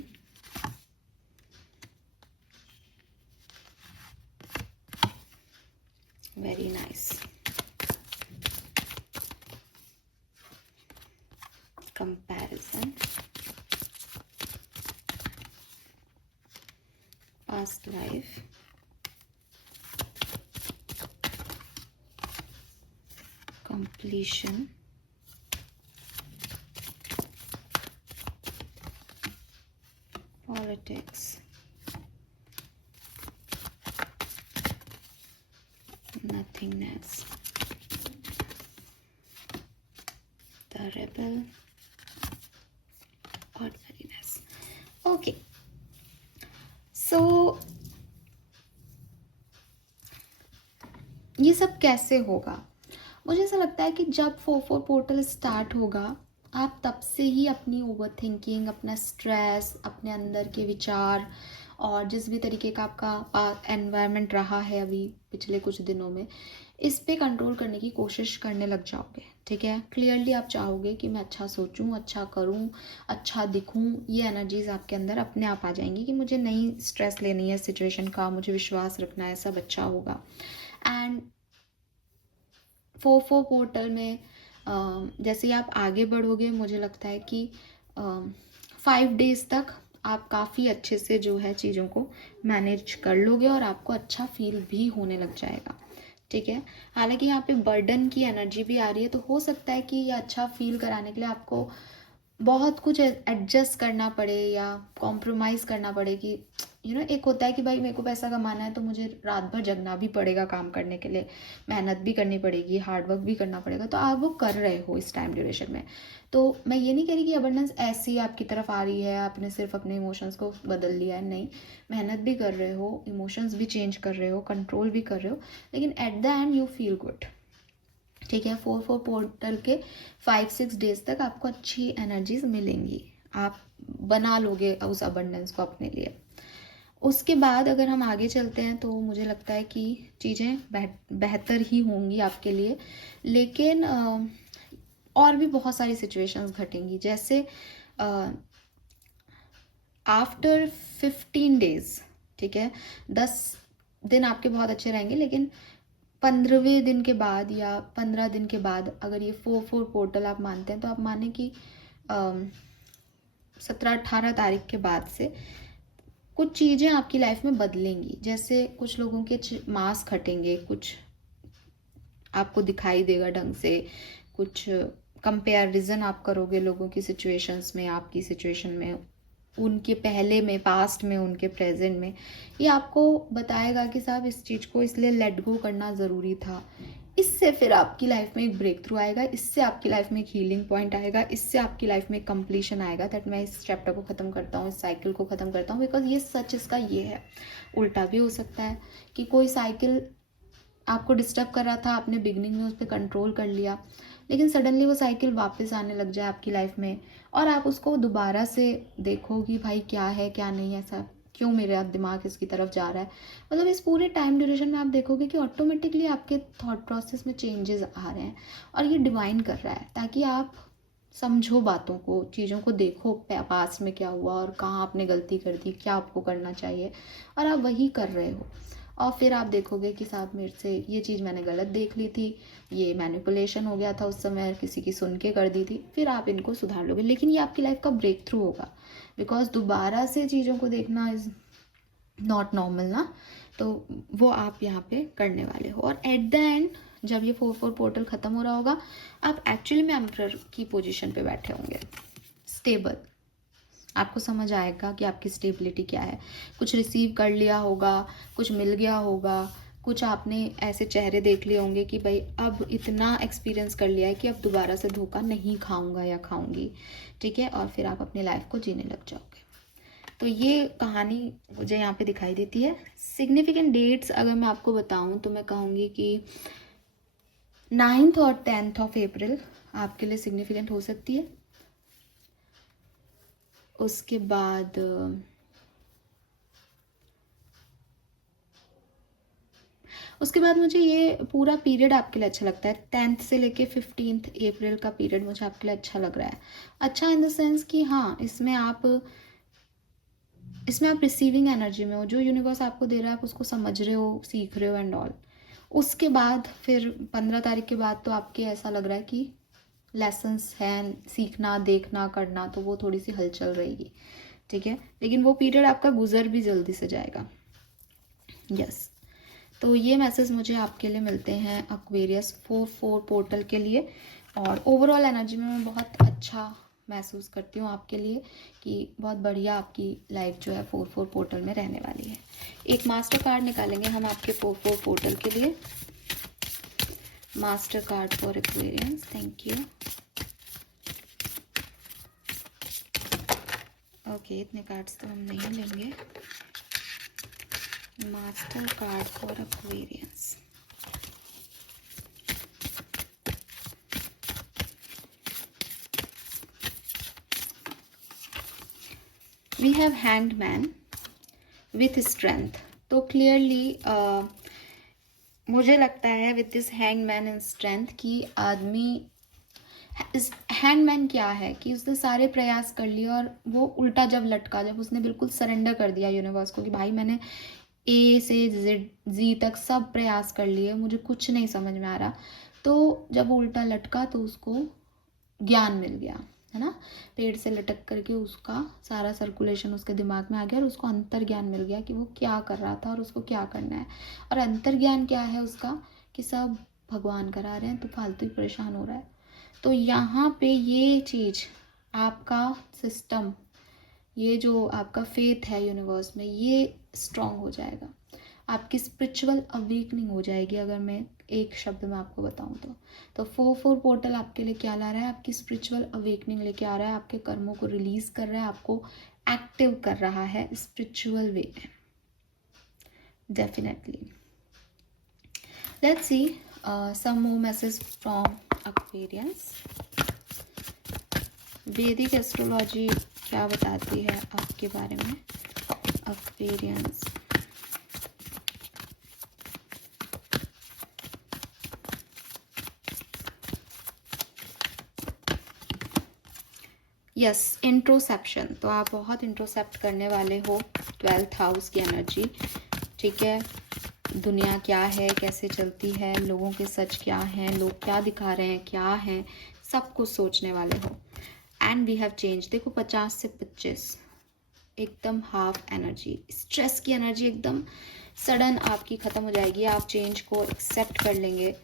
very nice. Comparison, past life, completion, politics, nothingness, the rebel, ordinariness. Okay, so ये सब कैसे होगा? मुझे ऐसा लगता है कि जब 4-4 पोर्टल स्टार्ट होगा, आप तब से ही अपनी ओवर थिंकिंग, अपना स्ट्रेस, अपने अंदर के विचार और जिस भी तरीके का आपका एनवायरनमेंट रहा है अभी पिछले कुछ दिनों में, इस पे कंट्रोल करने की कोशिश करने लग जाओगे। ठीक है, क्लियरली आप चाहोगे कि मैं अच्छा सोचूं, अच्छा करूं, अच्छा दिखूं। ये एनर्जीज आपके अंदर अपने आप आ जाएंगी कि मुझे नहीं स्ट्रेस लेनी है सिचुएशन का, मुझे विश्वास रखना है, सब अच्छा होगा। एंड 4-4 पोर्टल में जैसे ही आप आगे बढ़ोगे, मुझे लगता है कि 5 डेज तक आप काफ़ी अच्छे से जो है चीज़ों को मैनेज कर लोगे और आपको अच्छा फील भी होने लग जाएगा। ठीक है, हालांकि यहाँ पे बर्डन की एनर्जी भी आ रही है, तो हो सकता है कि ये अच्छा फील कराने के लिए आपको बहुत कुछ एडजस्ट करना पड़े या कॉम्प्रोमाइज़ करना पड़े कि एक होता है कि भाई मेरे को पैसा कमाना है तो मुझे रात भर जगना भी पड़ेगा काम करने के लिए, मेहनत भी करनी पड़ेगी, हार्ड वर्क भी करना पड़ेगा, तो आप वो कर रहे हो इस टाइम ड्यूरेशन में। तो मैं ये नहीं कह रही कि अबंडेंस ऐसी आपकी तरफ आ रही है, आपने सिर्फ अपने इमोशंस को बदल लिया है, नहीं, मेहनत भी कर रहे हो, इमोशंस भी चेंज कर रहे हो, कंट्रोल भी कर रहे हो, लेकिन at the end you feel good. ठीक है, 4-4 पोर्टल के 5-6 डेज तक आपको अच्छी एनर्जीज मिलेंगी, आप बना लोगे उस अबंडेंस को अपने लिए। उसके बाद अगर हम आगे चलते हैं तो मुझे लगता है कि चीज़ें बेहतर ही होंगी आपके लिए, लेकिन और भी बहुत सारी सिचुएशंस घटेंगी। जैसे आफ्टर 15 डेज, ठीक है, 10 दिन आपके बहुत अच्छे रहेंगे, लेकिन 15वें दिन के बाद या 15 दिन के बाद अगर ये 4-4 पोर्टल आप मानते हैं, तो आप माने कि 17-18 तारीख के बाद से कुछ चीज़ें आपकी लाइफ में बदलेंगी। जैसे कुछ लोगों के मास्क हटेंगे, कुछ आपको दिखाई देगा ढंग से, कुछ कंपैरिजन आप करोगे लोगों की सिचुएशंस में, आपकी सिचुएशन में, उनके पहले में, पास्ट में, उनके प्रेजेंट में। ये आपको बताएगा कि साहब इस चीज़ को इसलिए लेट गो करना ज़रूरी था। इससे फिर आपकी लाइफ में एक ब्रेक थ्रू आएगा, इससे आपकी लाइफ में एक हीलिंग पॉइंट आएगा, इससे आपकी लाइफ में एक कंप्लीशन आएगा, दैट मैं इस चैप्टर को ख़त्म करता हूँ, इस साइकिल को ख़त्म करता हूँ। बिकॉज ये सच इसका ये है। उल्टा भी हो सकता है कि कोई साइकिल आपको डिस्टर्ब कर रहा था, आपने बिगनिंग में उस पर कंट्रोल कर लिया, लेकिन सडनली वो साइकिल वापस आने लग जाए आपकी लाइफ में और आप उसको दोबारा से देखो कि भाई क्या है क्या नहीं, ऐसा क्यों मेरा दिमाग इसकी तरफ जा रहा है। मतलब इस पूरे टाइम ड्यूरेशन में आप देखोगे कि ऑटोमेटिकली आपके थॉट प्रोसेस में चेंजेस आ रहे हैं और ये डिवाइन कर रहा है, ताकि आप समझो बातों को, चीज़ों को देखो पास में क्या हुआ और कहाँ आपने गलती कर दी, क्या आपको करना चाहिए, और आप वही कर रहे हो। और फिर आप देखोगे कि साहब मेरे से ये चीज़ मैंने गलत देख ली थी, ये मैनिपुलेशन हो गया था उस समय, किसी की सुन के कर दी थी, फिर आप इनको सुधार लोगे। लेकिन ये आपकी लाइफ का ब्रेक थ्रू होगा, बिकॉज दोबारा से चीज़ों को देखना इज़ नॉट नॉर्मल ना, तो वो आप यहाँ पे करने वाले हो। और एट द एंड जब ये 4-4 पोर्टल ख़त्म हो रहा होगा, आप एक्चुअली में एम्परर की पोजीशन पे बैठे होंगे, स्टेबल। आपको समझ आएगा कि आपकी स्टेबिलिटी क्या है। कुछ रिसीव कर लिया होगा, कुछ मिल गया होगा, कुछ आपने ऐसे चेहरे देख लिए होंगे कि भाई अब इतना एक्सपीरियंस कर लिया है कि अब दोबारा से धोखा नहीं खाऊंगा या खाऊंगी। ठीक है, और फिर आप अपनी लाइफ को जीने लग जाओगे। तो ये कहानी मुझे यहाँ पे दिखाई देती है। सिग्निफिकेंट डेट्स अगर मैं आपको बताऊँ तो मैं कहूँगी कि 9th और 10th ऑफ अप्रैल आपके लिए सिग्निफिकेंट हो सकती है। उसके बाद मुझे ये पूरा पीरियड आपके लिए अच्छा लगता है। 10th से लेके 15th अप्रैल का पीरियड मुझे आपके लिए अच्छा लग रहा है। अच्छा इन द सेंस कि हाँ, इसमें आप रिसीविंग एनर्जी में हो, जो यूनिवर्स आपको दे रहा है आप उसको समझ रहे हो, सीख रहे हो एंड ऑल। उसके बाद फिर 15 तारीख के बाद तो आपके ऐसा लग रहा है कि लेसन्स हैं, सीखना, देखना, करना, तो वो थोड़ी सी हलचल रहेगी। ठीक है, लेकिन वो पीरियड आपका गुजर भी जल्दी से जाएगा। यस, तो ये मैसेज मुझे आपके लिए मिलते हैं एक्वेरियस 4-4 पोर्टल के लिए। और ओवरऑल एनर्जी में मैं बहुत अच्छा महसूस करती हूँ आपके लिए कि बहुत बढ़िया आपकी लाइफ जो है 4-4 पोर्टल में रहने वाली है। एक मास्टर कार्ड निकालेंगे हम आपके 4-4 पोर्टल के लिए। Master card for Aquarians, thank you. Okay, इतने कार्ड्स तो हम नहीं लेंगे। Master card for aquarians, we have hanged man with strength. तो क्लियरली मुझे लगता है with this hang man in strength कि आदमी, इस हैंगमैन क्या है कि उसने सारे प्रयास कर लिए और वो उल्टा जब लटका, जब उसने बिल्कुल सरेंडर कर दिया यूनिवर्स को कि भाई मैंने ए से जी तक सब प्रयास कर लिए, मुझे कुछ नहीं समझ में आ रहा, तो जब वो उल्टा लटका तो उसको ज्ञान मिल गया, है ना। पेड़ से लटक करके उसका सारा सर्कुलेशन उसके दिमाग में आ गया और उसको अंतर ज्ञान मिल गया कि वो क्या कर रहा था और उसको क्या करना है। और अंतर ज्ञान क्या है उसका कि सब भगवान करा रहे हैं, तो फालतू ही परेशान हो रहा है। तो यहाँ पे ये चीज़, आपका सिस्टम, ये जो आपका फेथ है यूनिवर्स में, ये स्ट्रॉन्ग हो जाएगा। आपकी स्पिरिचुअल अवेकनिंग हो जाएगी। अगर मैं एक शब्द में आपको बताऊं तो 4-4 पोर्टल आपके लिए क्या ला रहा है? आपकी स्पिरिचुअल अवेकनिंग लेके आ रहा है, आपके कर्मों को रिलीज कर रहा है, आपको एक्टिव कर रहा है स्पिरिचुअल वे में, definitely. Let's see some more message from Aquarians. Vedic astrology क्या बताती है आपके बारे में? Aquarians, yes, introspection. तो आप बहुत इंट्रोसेप्ट करने वाले हो 12th हाउस की एनर्जी, ठीक है। दुनिया क्या है, कैसे चलती है, लोगों के सच क्या हैं, लोग क्या दिखा रहे हैं, क्या है, सब कुछ सोचने वाले हो। And we have change. देखो 50 से 25 एकदम हाफ एनर्जी, स्ट्रेस की एनर्जी एकदम सडन आपकी ख़त्म हो जाएगी। आप चेंज को एक्सेप्ट कर लेंगे।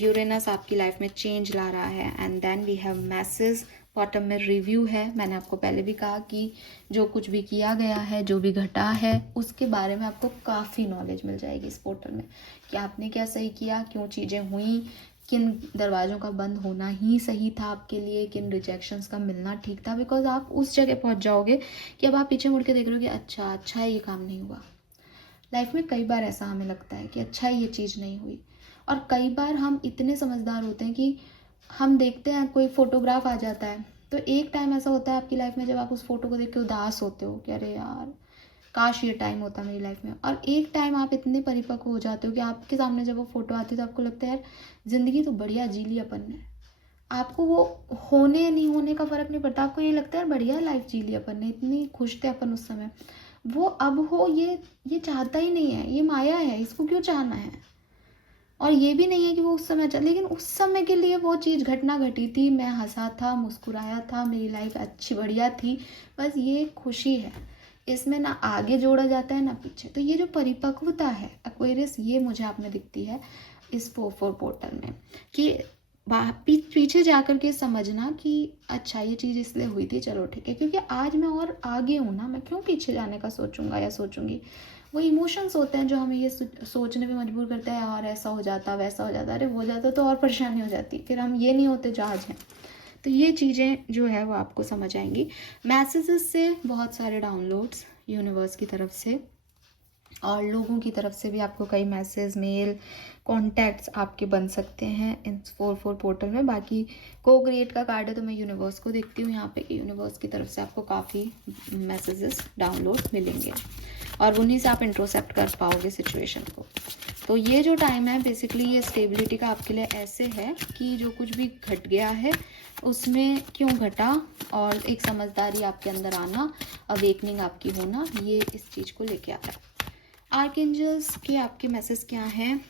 यूरेनस आपकी लाइफ में चेंज ला रहा है। And then we have message, bottom में रिव्यू है। मैंने आपको पहले भी कहा कि जो कुछ भी किया गया है, जो भी घटा है, उसके बारे में आपको काफ़ी नॉलेज मिल जाएगी इस पोर्टल में कि आपने क्या सही किया, क्यों चीज़ें हुई, किन दरवाज़ों का बंद होना ही सही था आपके लिए, किन रिजेक्शंस का मिलना ठीक था। बिकॉज आप उस जगह पहुंच जाओगे कि अब आप पीछे मुड़ के देख रहे हो कि अच्छा है ये काम नहीं हुआ। लाइफ में कई बार ऐसा हमें लगता है कि अच्छा ये चीज़ नहीं हुई, और कई बार हम इतने समझदार होते हैं कि हम देखते हैं कोई फोटोग्राफ आ जाता है, तो एक टाइम ऐसा होता है आपकी लाइफ में जब आप उस फोटो को देख के उदास होते हो कि अरे यार काश ये टाइम होता मेरी लाइफ में। और एक टाइम आप इतने परिपक्व हो जाते हो कि आपके सामने जब वो फोटो आती है तो आपको लगता है यार ज़िंदगी तो बढ़िया जी ली अपन ने। आपको वो होने नहीं होने का फ़र्क नहीं पड़ता, आपको ये लगता है यार बढ़िया लाइफ जी ली अपन ने, इतनी खुश थे अपन उस समय। वो अब हो ये चाहता ही नहीं है, ये माया है, इसको क्यों चाहना है। और ये भी नहीं है कि वो उस समय लेकिन उस समय के लिए वो चीज़ घटना घटी थी, मैं हंसा था, मुस्कुराया था, मेरी लाइफ अच्छी बढ़िया थी, बस ये खुशी है। इसमें ना आगे जोड़ा जाता है ना पीछे। तो ये जो परिपक्वता है एक्वेरियस, ये मुझे आप में दिखती है इस 4-4 पोर्टल में कि पीछे जाकर के समझना कि अच्छा ये चीज़ इसलिए हुई थी, चलो ठीक है, क्योंकि आज मैं और आगे हूँ ना, मैं क्यों पीछे जाने का सोचूंगा या सोचूंगी। वो इमोशंस होते हैं जो हमें ये सोचने पे मजबूर करते हैं, यार ऐसा हो जाता, वैसा हो जाता, अरे हो जाता तो और परेशानी हो जाती, फिर हम ये नहीं होते जो आज हैं। तो ये चीज़ें जो है वो आपको समझ आएंगी। मैसेजेस से बहुत सारे डाउनलोड्स यूनिवर्स की तरफ से और लोगों की तरफ से भी आपको कई मैसेज, मेल, कॉन्टैक्ट्स आपके बन सकते हैं इन 4-4 पोर्टल में। बाकी को क्रिएट का कार्ड है तो मैं यूनिवर्स को देखती हूँ यहाँ पे कि यूनिवर्स की तरफ से आपको काफ़ी मैसेजेस डाउनलोड मिलेंगे और उन्हीं से आप इंट्रोसेप्ट कर पाओगे सिचुएशन को। तो ये जो टाइम है बेसिकली ये स्टेबिलिटी का आपके लिए ऐसे है कि जो कुछ भी घट गया है उसमें क्यों घटा, और एक समझदारी आपके अंदर आना, अवेकनिंग आपकी होना, ये इस चीज़ को लेके आ रहा है। आर्कएंजल्स के आपके मैसेज क्या हैं?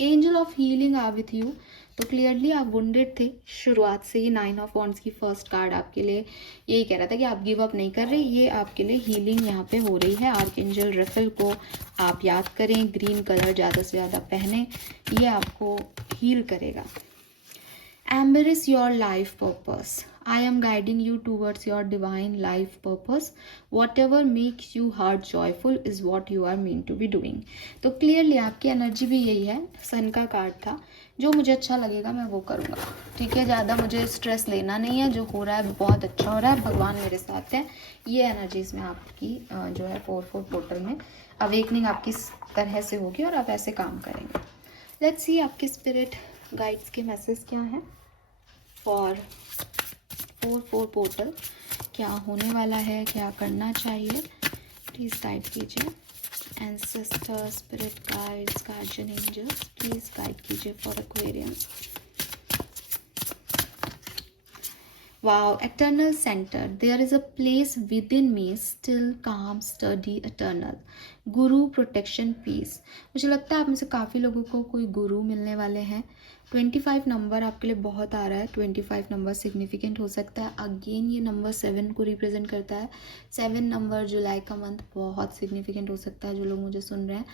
Angel of healing are with you. तो क्लियरली आप वुंडेड थे शुरुआत से ही। 9 ऑफ वॉन्ड्स की फर्स्ट कार्ड आपके लिए यही कह रहा था कि आप गिव अप नहीं कर रहे, ये आपके लिए हीलिंग यहाँ पे हो रही है। आर्कएंजल रफेल को आप याद करें, ग्रीन कलर ज़्यादा से ज़्यादा पहने, ये आपको हील करेगा। Embrace your life purpose. I am guiding you towards your divine life purpose. Whatever makes you heart joyful is what you are meant to be doing. तो क्लियरली आपकी एनर्जी भी यही है, सन का कार्ड था, जो मुझे अच्छा लगेगा मैं वो करूँगा, ठीक है, ज़्यादा मुझे स्ट्रेस लेना नहीं है, जो हो रहा है बहुत अच्छा हो रहा है, भगवान मेरे साथ है। ये एनर्जीज में आपकी जो है 4-4 पोर्टल में अवेकनिंग आपकी इस तरह से होगी और आप ऐसे काम करेंगे। लेट्स सी आपके स्पिरिट गाइड्स के मैसेज क्या है फॉर 4-4 पोर्टल, क्या होने वाला है, क्या करना चाहिए, प्लीज़ गाइड कीजिए। Ancestor, spirit guides, guardian angels, please guide कीजिए for Aquarians. Wow, eternal center. There is a place within me, still, calm, steady, eternal. Guru, protection, piece. मुझे लगता है आप में से काफ़ी लोगों को कोई गुरु मिलने वाले हैं। 25 नंबर आपके लिए बहुत आ रहा है। 25 नंबर सिग्निफिकेंट हो सकता है। अगेन ये नंबर 7 को रिप्रेजेंट करता है। 7 नंबर जुलाई का मंथ बहुत सिग्निफिकेंट हो सकता है जो लोग मुझे सुन रहे हैं।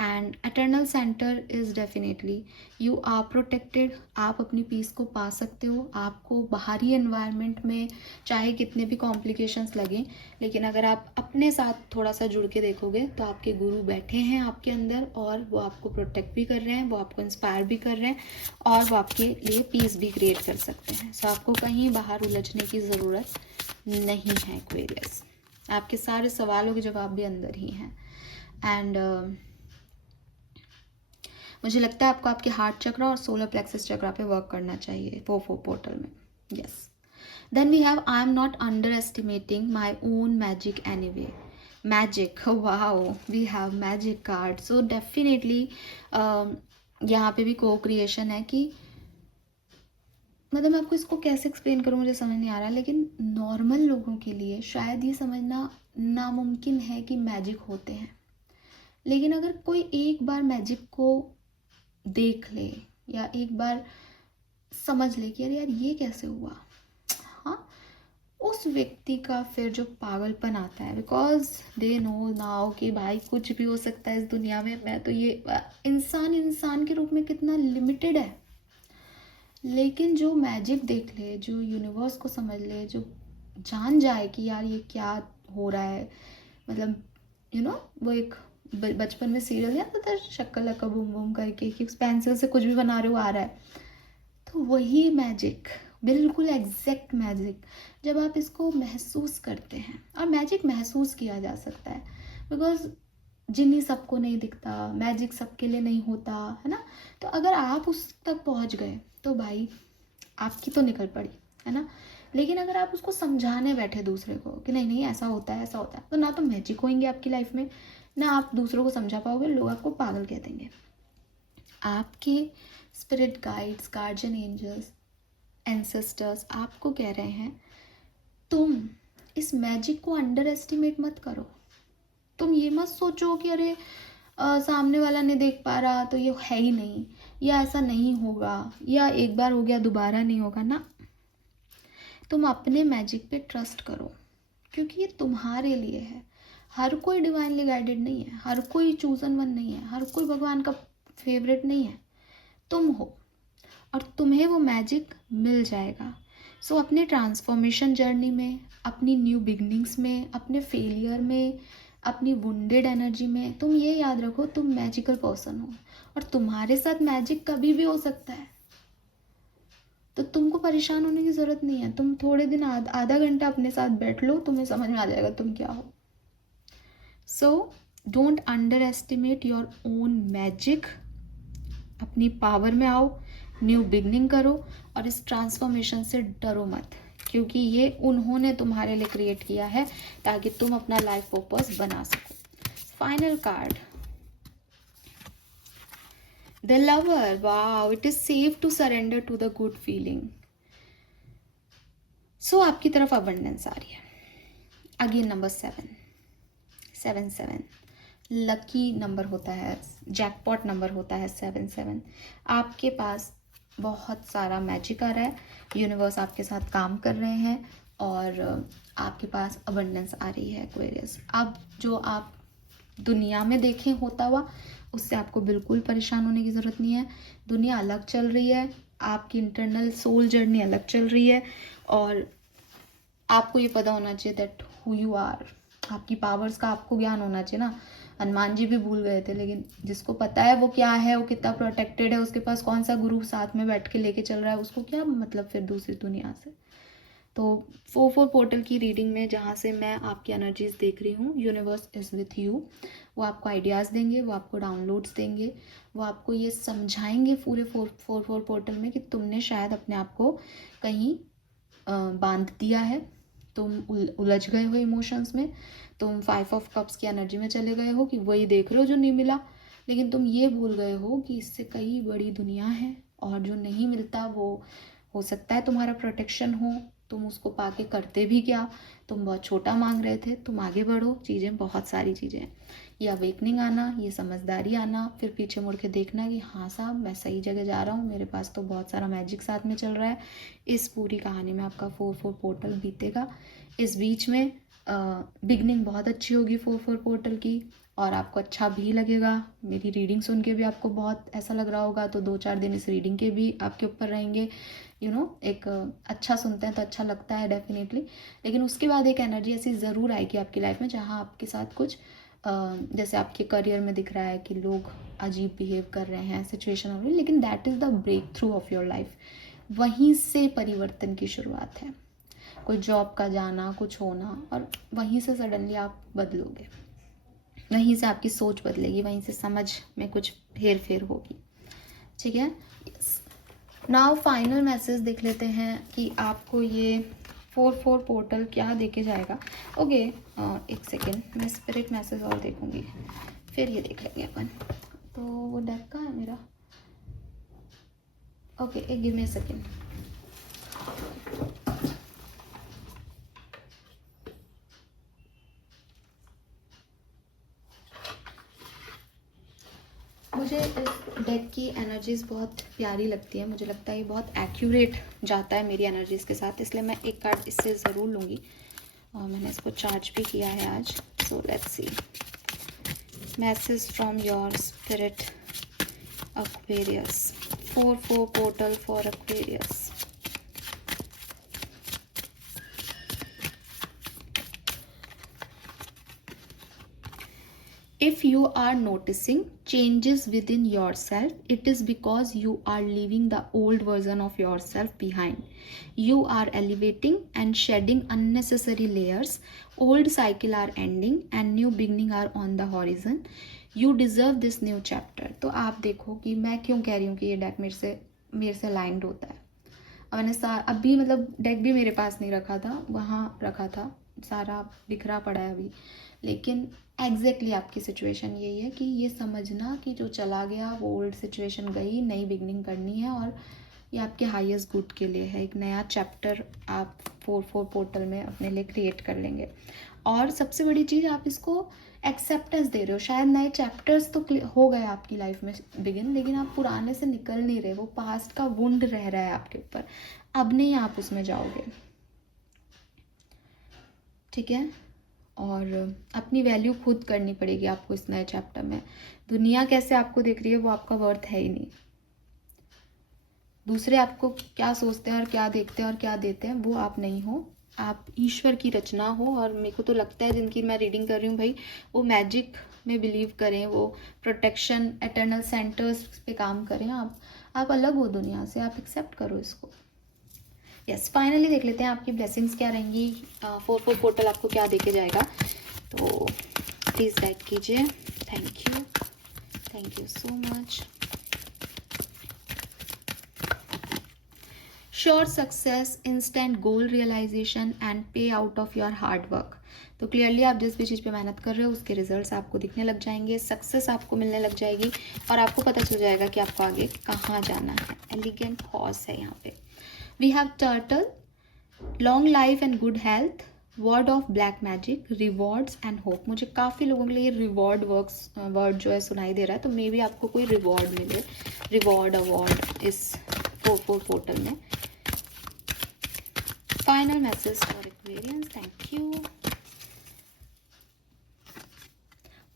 And eternal center is definitely you are protected. आप अपनी पीस को पा सकते हो। आपको बाहरी एनवायरनमेंट में चाहे कितने भी कॉम्प्लिकेशंस लगें, लेकिन अगर आप अपने साथ थोड़ा सा जुड़ के देखोगे तो आपके गुरु बैठे हैं आपके अंदर और वो आपको प्रोटेक्ट भी कर रहे हैं, वो आपको इंस्पायर भी कर रहे हैं और वो आपके लिए पीस भी क्रिएट कर सकते हैं। सो आपको कहीं बाहर उलझने की ज़रूरत नहीं है एक्वेरियस। आपके सारे सवालों के जवाब भी अंदर ही हैं। एंड मुझे लगता है आपको आपके हार्ट चक्रा और सोलर प्लेक्सस चक्रा पे वर्क करना चाहिए 4-4 पोर्टल में। Yes. Then we have I am not underestimating my own magic anyway. Magic, wow, we have magic card. So definitely यहाँ पे भी को क्रिएशन है कि मतलब मैं आपको इसको कैसे एक्सप्लेन करूँ मुझे समझ नहीं आ रहा, लेकिन नॉर्मल लोगों के लिए शायद ये समझना नामुमकिन है कि मैजिक होते हैं। लेकिन अगर कोई एक बार मैजिक को देख ले या एक बार समझ ले कि अरे यार ये कैसे हुआ, हाँ, उस व्यक्ति का फिर जो पागलपन आता है, बिकॉज दे नो नाउ कि भाई कुछ भी हो सकता है इस दुनिया में। मैं तो ये इंसान के रूप में कितना लिमिटेड है, लेकिन जो मैजिक देख ले, जो यूनिवर्स को समझ ले, जो जान जाए कि यार ये क्या हो रहा है, मतलब वो एक बचपन में सीरियल नहीं आता था शक्कर लक्का बूम बूम करके कि पेंसिल से कुछ भी बना रहे हो आ रहा है, तो वही मैजिक, बिल्कुल एग्जैक्ट मैजिक, जब आप इसको महसूस करते हैं। और मैजिक महसूस किया जा सकता है बिकॉज जिन्नी सबको नहीं दिखता, मैजिक सबके लिए नहीं होता है ना। तो अगर आप उस तक पहुंच गए तो भाई आपकी तो निकल पड़ी है ना। लेकिन अगर आप उसको समझाने बैठे दूसरे को कि नहीं नहीं ऐसा होता है ऐसा होता है, तो ना तो मैजिक होंगे आपकी लाइफ में, ना आप दूसरों को समझा पाओगे, लोग आपको पागल कह देंगे। आपके spirit guides, guardian angels, ancestors आपको कह रहे हैं तुम इस मैजिक को अंडर एस्टिमेट मत करो। तुम ये मत सोचो कि अरे सामने वाला नहीं देख पा रहा तो ये है ही नहीं, या ऐसा नहीं होगा, या एक बार हो गया दोबारा नहीं होगा ना। तुम अपने मैजिक पे ट्रस्ट करो क्योंकि ये तुम्हारे लिए है। हर कोई डिवाइनली गाइडेड नहीं है, हर कोई चूजन वन नहीं है, हर कोई भगवान का फेवरेट नहीं है। तुम हो और तुम्हें वो मैजिक मिल जाएगा। सो अपने ट्रांसफॉर्मेशन जर्नी में, अपनी न्यू बिगनिंग्स में, अपने फेलियर में, अपनी वुंडेड एनर्जी में, तुम ये याद रखो तुम मैजिकल पर्सन हो और तुम्हारे साथ मैजिक कभी भी हो सकता है। तो तुमको परेशान होने की ज़रूरत नहीं है। तुम थोड़े दिन आधा घंटा अपने साथ बैठ लो, तुम्हें समझ में आ जाएगा तुम क्या हो। So don't under estimate your own magic. अपनी पावर में आओ, न्यू बिगनिंग करो और इस ट्रांसफॉर्मेशन से डरो मत, क्योंकि ये उन्होंने तुम्हारे लिए क्रिएट किया है ताकि तुम अपना लाइफ पर्पस बना सको। Final card, the lover. Wow, it is safe to surrender to the good feeling. So आपकी तरफ अबंडेंस आ रही है। अगेन नंबर 7 लकी नंबर होता है, जैकपॉट नंबर होता है 7 आपके पास बहुत सारा मैजिक आ रहा है, यूनिवर्स आपके साथ काम कर रहे हैं और आपके पास अबंडेंस आ रही है एक्वेरियस। अब जो आप दुनिया में देखें होता हुआ, उससे आपको बिल्कुल परेशान होने की ज़रूरत नहीं है। दुनिया अलग चल रही है, आपकी इंटरनल सोल जर्नी अलग चल रही है और आपको ये पता होना चाहिए दैट हु यू आर, आपकी पावर्स का आपको ज्ञान होना चाहिए ना। हनुमान जी भी भूल गए थे, लेकिन जिसको पता है वो क्या है, वो कितना प्रोटेक्टेड है, उसके पास कौन सा गुरु साथ में बैठ के लेके चल रहा है, उसको क्या मतलब फिर दूसरी दुनिया से। तो 4-4 पोर्टल की रीडिंग में जहाँ से मैं आपकी एनर्जीज देख रही हूँ, यूनिवर्स इज़ विथ यू। वो आपको आइडियाज़ देंगे, वो आपको डाउनलोड्स देंगे, वो आपको ये समझाएंगे पूरे 4-4 पोर्टल में कि तुमने शायद अपने आप को कहीं बांध दिया है, तुम उलझ गए हो इमोशंस में, तुम 5 ऑफ कप्स की एनर्जी में चले गए हो कि वही देख रहे हो जो नहीं मिला, लेकिन तुम ये भूल गए हो कि इससे कई बड़ी दुनिया है, और जो नहीं मिलता वो हो सकता है तुम्हारा प्रोटेक्शन हो। तुम उसको पाके करते भी क्या, तुम बहुत छोटा मांग रहे थे, तुम आगे बढ़ो, चीज़ें बहुत सारी चीज़ें हैं। ये अवेकनिंग आना, ये समझदारी आना, फिर पीछे मुड़ के देखना कि हाँ साहब मैं सही जगह जा रहा हूँ, मेरे पास तो बहुत सारा मैजिक साथ में चल रहा है। इस पूरी कहानी में आपका 4-4 पोर्टल बीतेगा। इस बीच में बिगनिंग बहुत अच्छी होगी 4-4 पोर्टल की, और आपको अच्छा भी लगेगा। मेरी रीडिंग सुन के भी आपको बहुत ऐसा लग रहा होगा, तो 2-4 दिन इस रीडिंग के भी आपके ऊपर रहेंगे। एक अच्छा सुनते हैं तो अच्छा लगता है डेफिनेटली, लेकिन उसके बाद एक एनर्जी ऐसी ज़रूर आएगी आपकी लाइफ में जहाँ आपके साथ कुछ जैसे आपके करियर में दिख रहा है कि लोग अजीब बिहेव कर रहे हैं, सिचुएशन हो रही है, लेकिन that is the breakthrough of your life. वहीं से परिवर्तन की शुरुआत है, कोई जॉब का जाना, कुछ होना, और वहीं से सडनली आप बदलोगे, वहीं से आपकी सोच बदलेगी, वहीं से समझ में कुछ हेर फेर होगी। ठीक है, नाउ फाइनल मैसेज देख लेते हैं कि आपको ये 4-4 पोर्टल क्या देके जाएगा। ओके, एक सेकेंड, मैं स्पिरिट मैसेज और देखूंगी, फिर ये देख लेंगे अपन। तो वो डेक का है मेरा। ओके, एक गिव मी अ सेकेंड। मुझे इस डेक की एनर्जीज़ बहुत प्यारी लगती है, मुझे लगता है ये बहुत एक्यूरेट जाता है मेरी एनर्जीज़ के साथ, इसलिए मैं एक कार्ड इससे ज़रूर लूँगी, और मैंने इसको चार्ज भी किया है आज। So let's see message from your spirit Aquarius, 4-4 portal for Aquarius. If you are noticing changes within yourself, it is because you are leaving the old version of yourself behind. You are elevating and shedding unnecessary layers. Old cycle are ending and new beginning are on the horizon. You deserve this new chapter. तो आप देखो कि मैं क्यों कह रही हूँ कि ये डेक मेरे से अलाइंड होता है। और मैंने अभी मतलब डेक भी मेरे पास नहीं रखा था, वहाँ रखा था, सारा बिखरा पड़ा है अभी, लेकिन एग्जैक्टली आपकी सिचुएशन यही है कि ये समझना कि जो चला गया वो ओल्ड सिचुएशन गई, नई बिगनिंग करनी है, और ये आपके हाईएस्ट गुड के लिए है। एक नया चैप्टर आप 4-4 पोर्टल में अपने लिए क्रिएट कर लेंगे, और सबसे बड़ी चीज़ आप इसको एक्सेप्टेंस दे रहे हो। शायद नए चैप्टर्स तो हो गए आपकी लाइफ में बिगिन, लेकिन आप पुराने से निकल नहीं रहे, वो पास्ट का वुंड रह रहा है आपके ऊपर, अब नहीं आप उसमें जाओगे। ठीक है, और अपनी वैल्यू खुद करनी पड़ेगी आपको इस नए चैप्टर में। दुनिया कैसे आपको देख रही है वो आपका वर्थ है ही नहीं। दूसरे आपको क्या सोचते हैं और क्या देखते हैं और क्या देते हैं वो आप नहीं हो, आप ईश्वर की रचना हो। और मेरे को तो लगता है जिनकी मैं रीडिंग कर रही हूँ भाई, वो मैजिक में बिलीव करें, वो प्रोटेक्शन एटर्नल सेंटर्स पे काम करें। आप अलग हो दुनिया से, आप एक्सेप्ट करो इसको। यस, फाइनली देख लेते हैं आपकी ब्लेसिंग्स क्या रहेंगी, 4-4 पोर्टल आपको क्या देके जाएगा। तो प्लीज़ गाइड कीजिए। Thank you so much. Sure success, instant goal realization and pay out of your hard work. तो क्लियरली आप जिस भी चीज़ पे मेहनत कर रहे हो उसके रिजल्ट्स आपको दिखने लग जाएंगे, सक्सेस आपको मिलने लग जाएगी, और आपको पता चल जाएगा कि आपको आगे कहाँ जाना है। एलिगेंट हॉर्स है यहाँ पे। We have turtle, long life and good health, word of black magic, rewards and hope. मुझे काफ़ी लोगों के लिए रिवॉर्ड वर्ड जो है सुनाई दे रहा है, तो मे बी आपको कोई रिवॉर्ड मिले, रिवॉर्ड अवार्ड इस 4-4 पोर्टल में। Final message for Aquarians, thank you.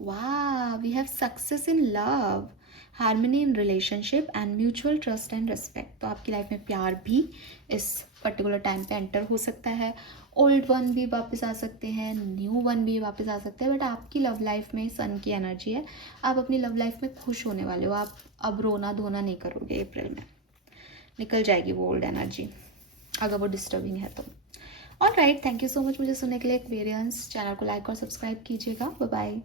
Wow, we have success in love, harmony in relationship and mutual trust and respect. तो आपकी लाइफ में प्यार भी इस पर्टिकुलर टाइम पे एंटर हो सकता है। ओल्ड वन भी वापस आ सकते हैं, न्यू वन भी वापस आ सकते हैं, बट आपकी लव लाइफ में सन की एनर्जी है। आप अपनी लव लाइफ में खुश होने वाले हो। आप अब रोना धोना नहीं करोगे, अप्रैल में निकल जाएगी वो ओल्ड एनर्जी, अगर वो डिस्टर्बिंग है तो। All right, thank you so much मुझे सुनने के लिए। एक्वेरियंस चैनल को लाइक और सब्सक्राइब कीजिएगा। Bye bye.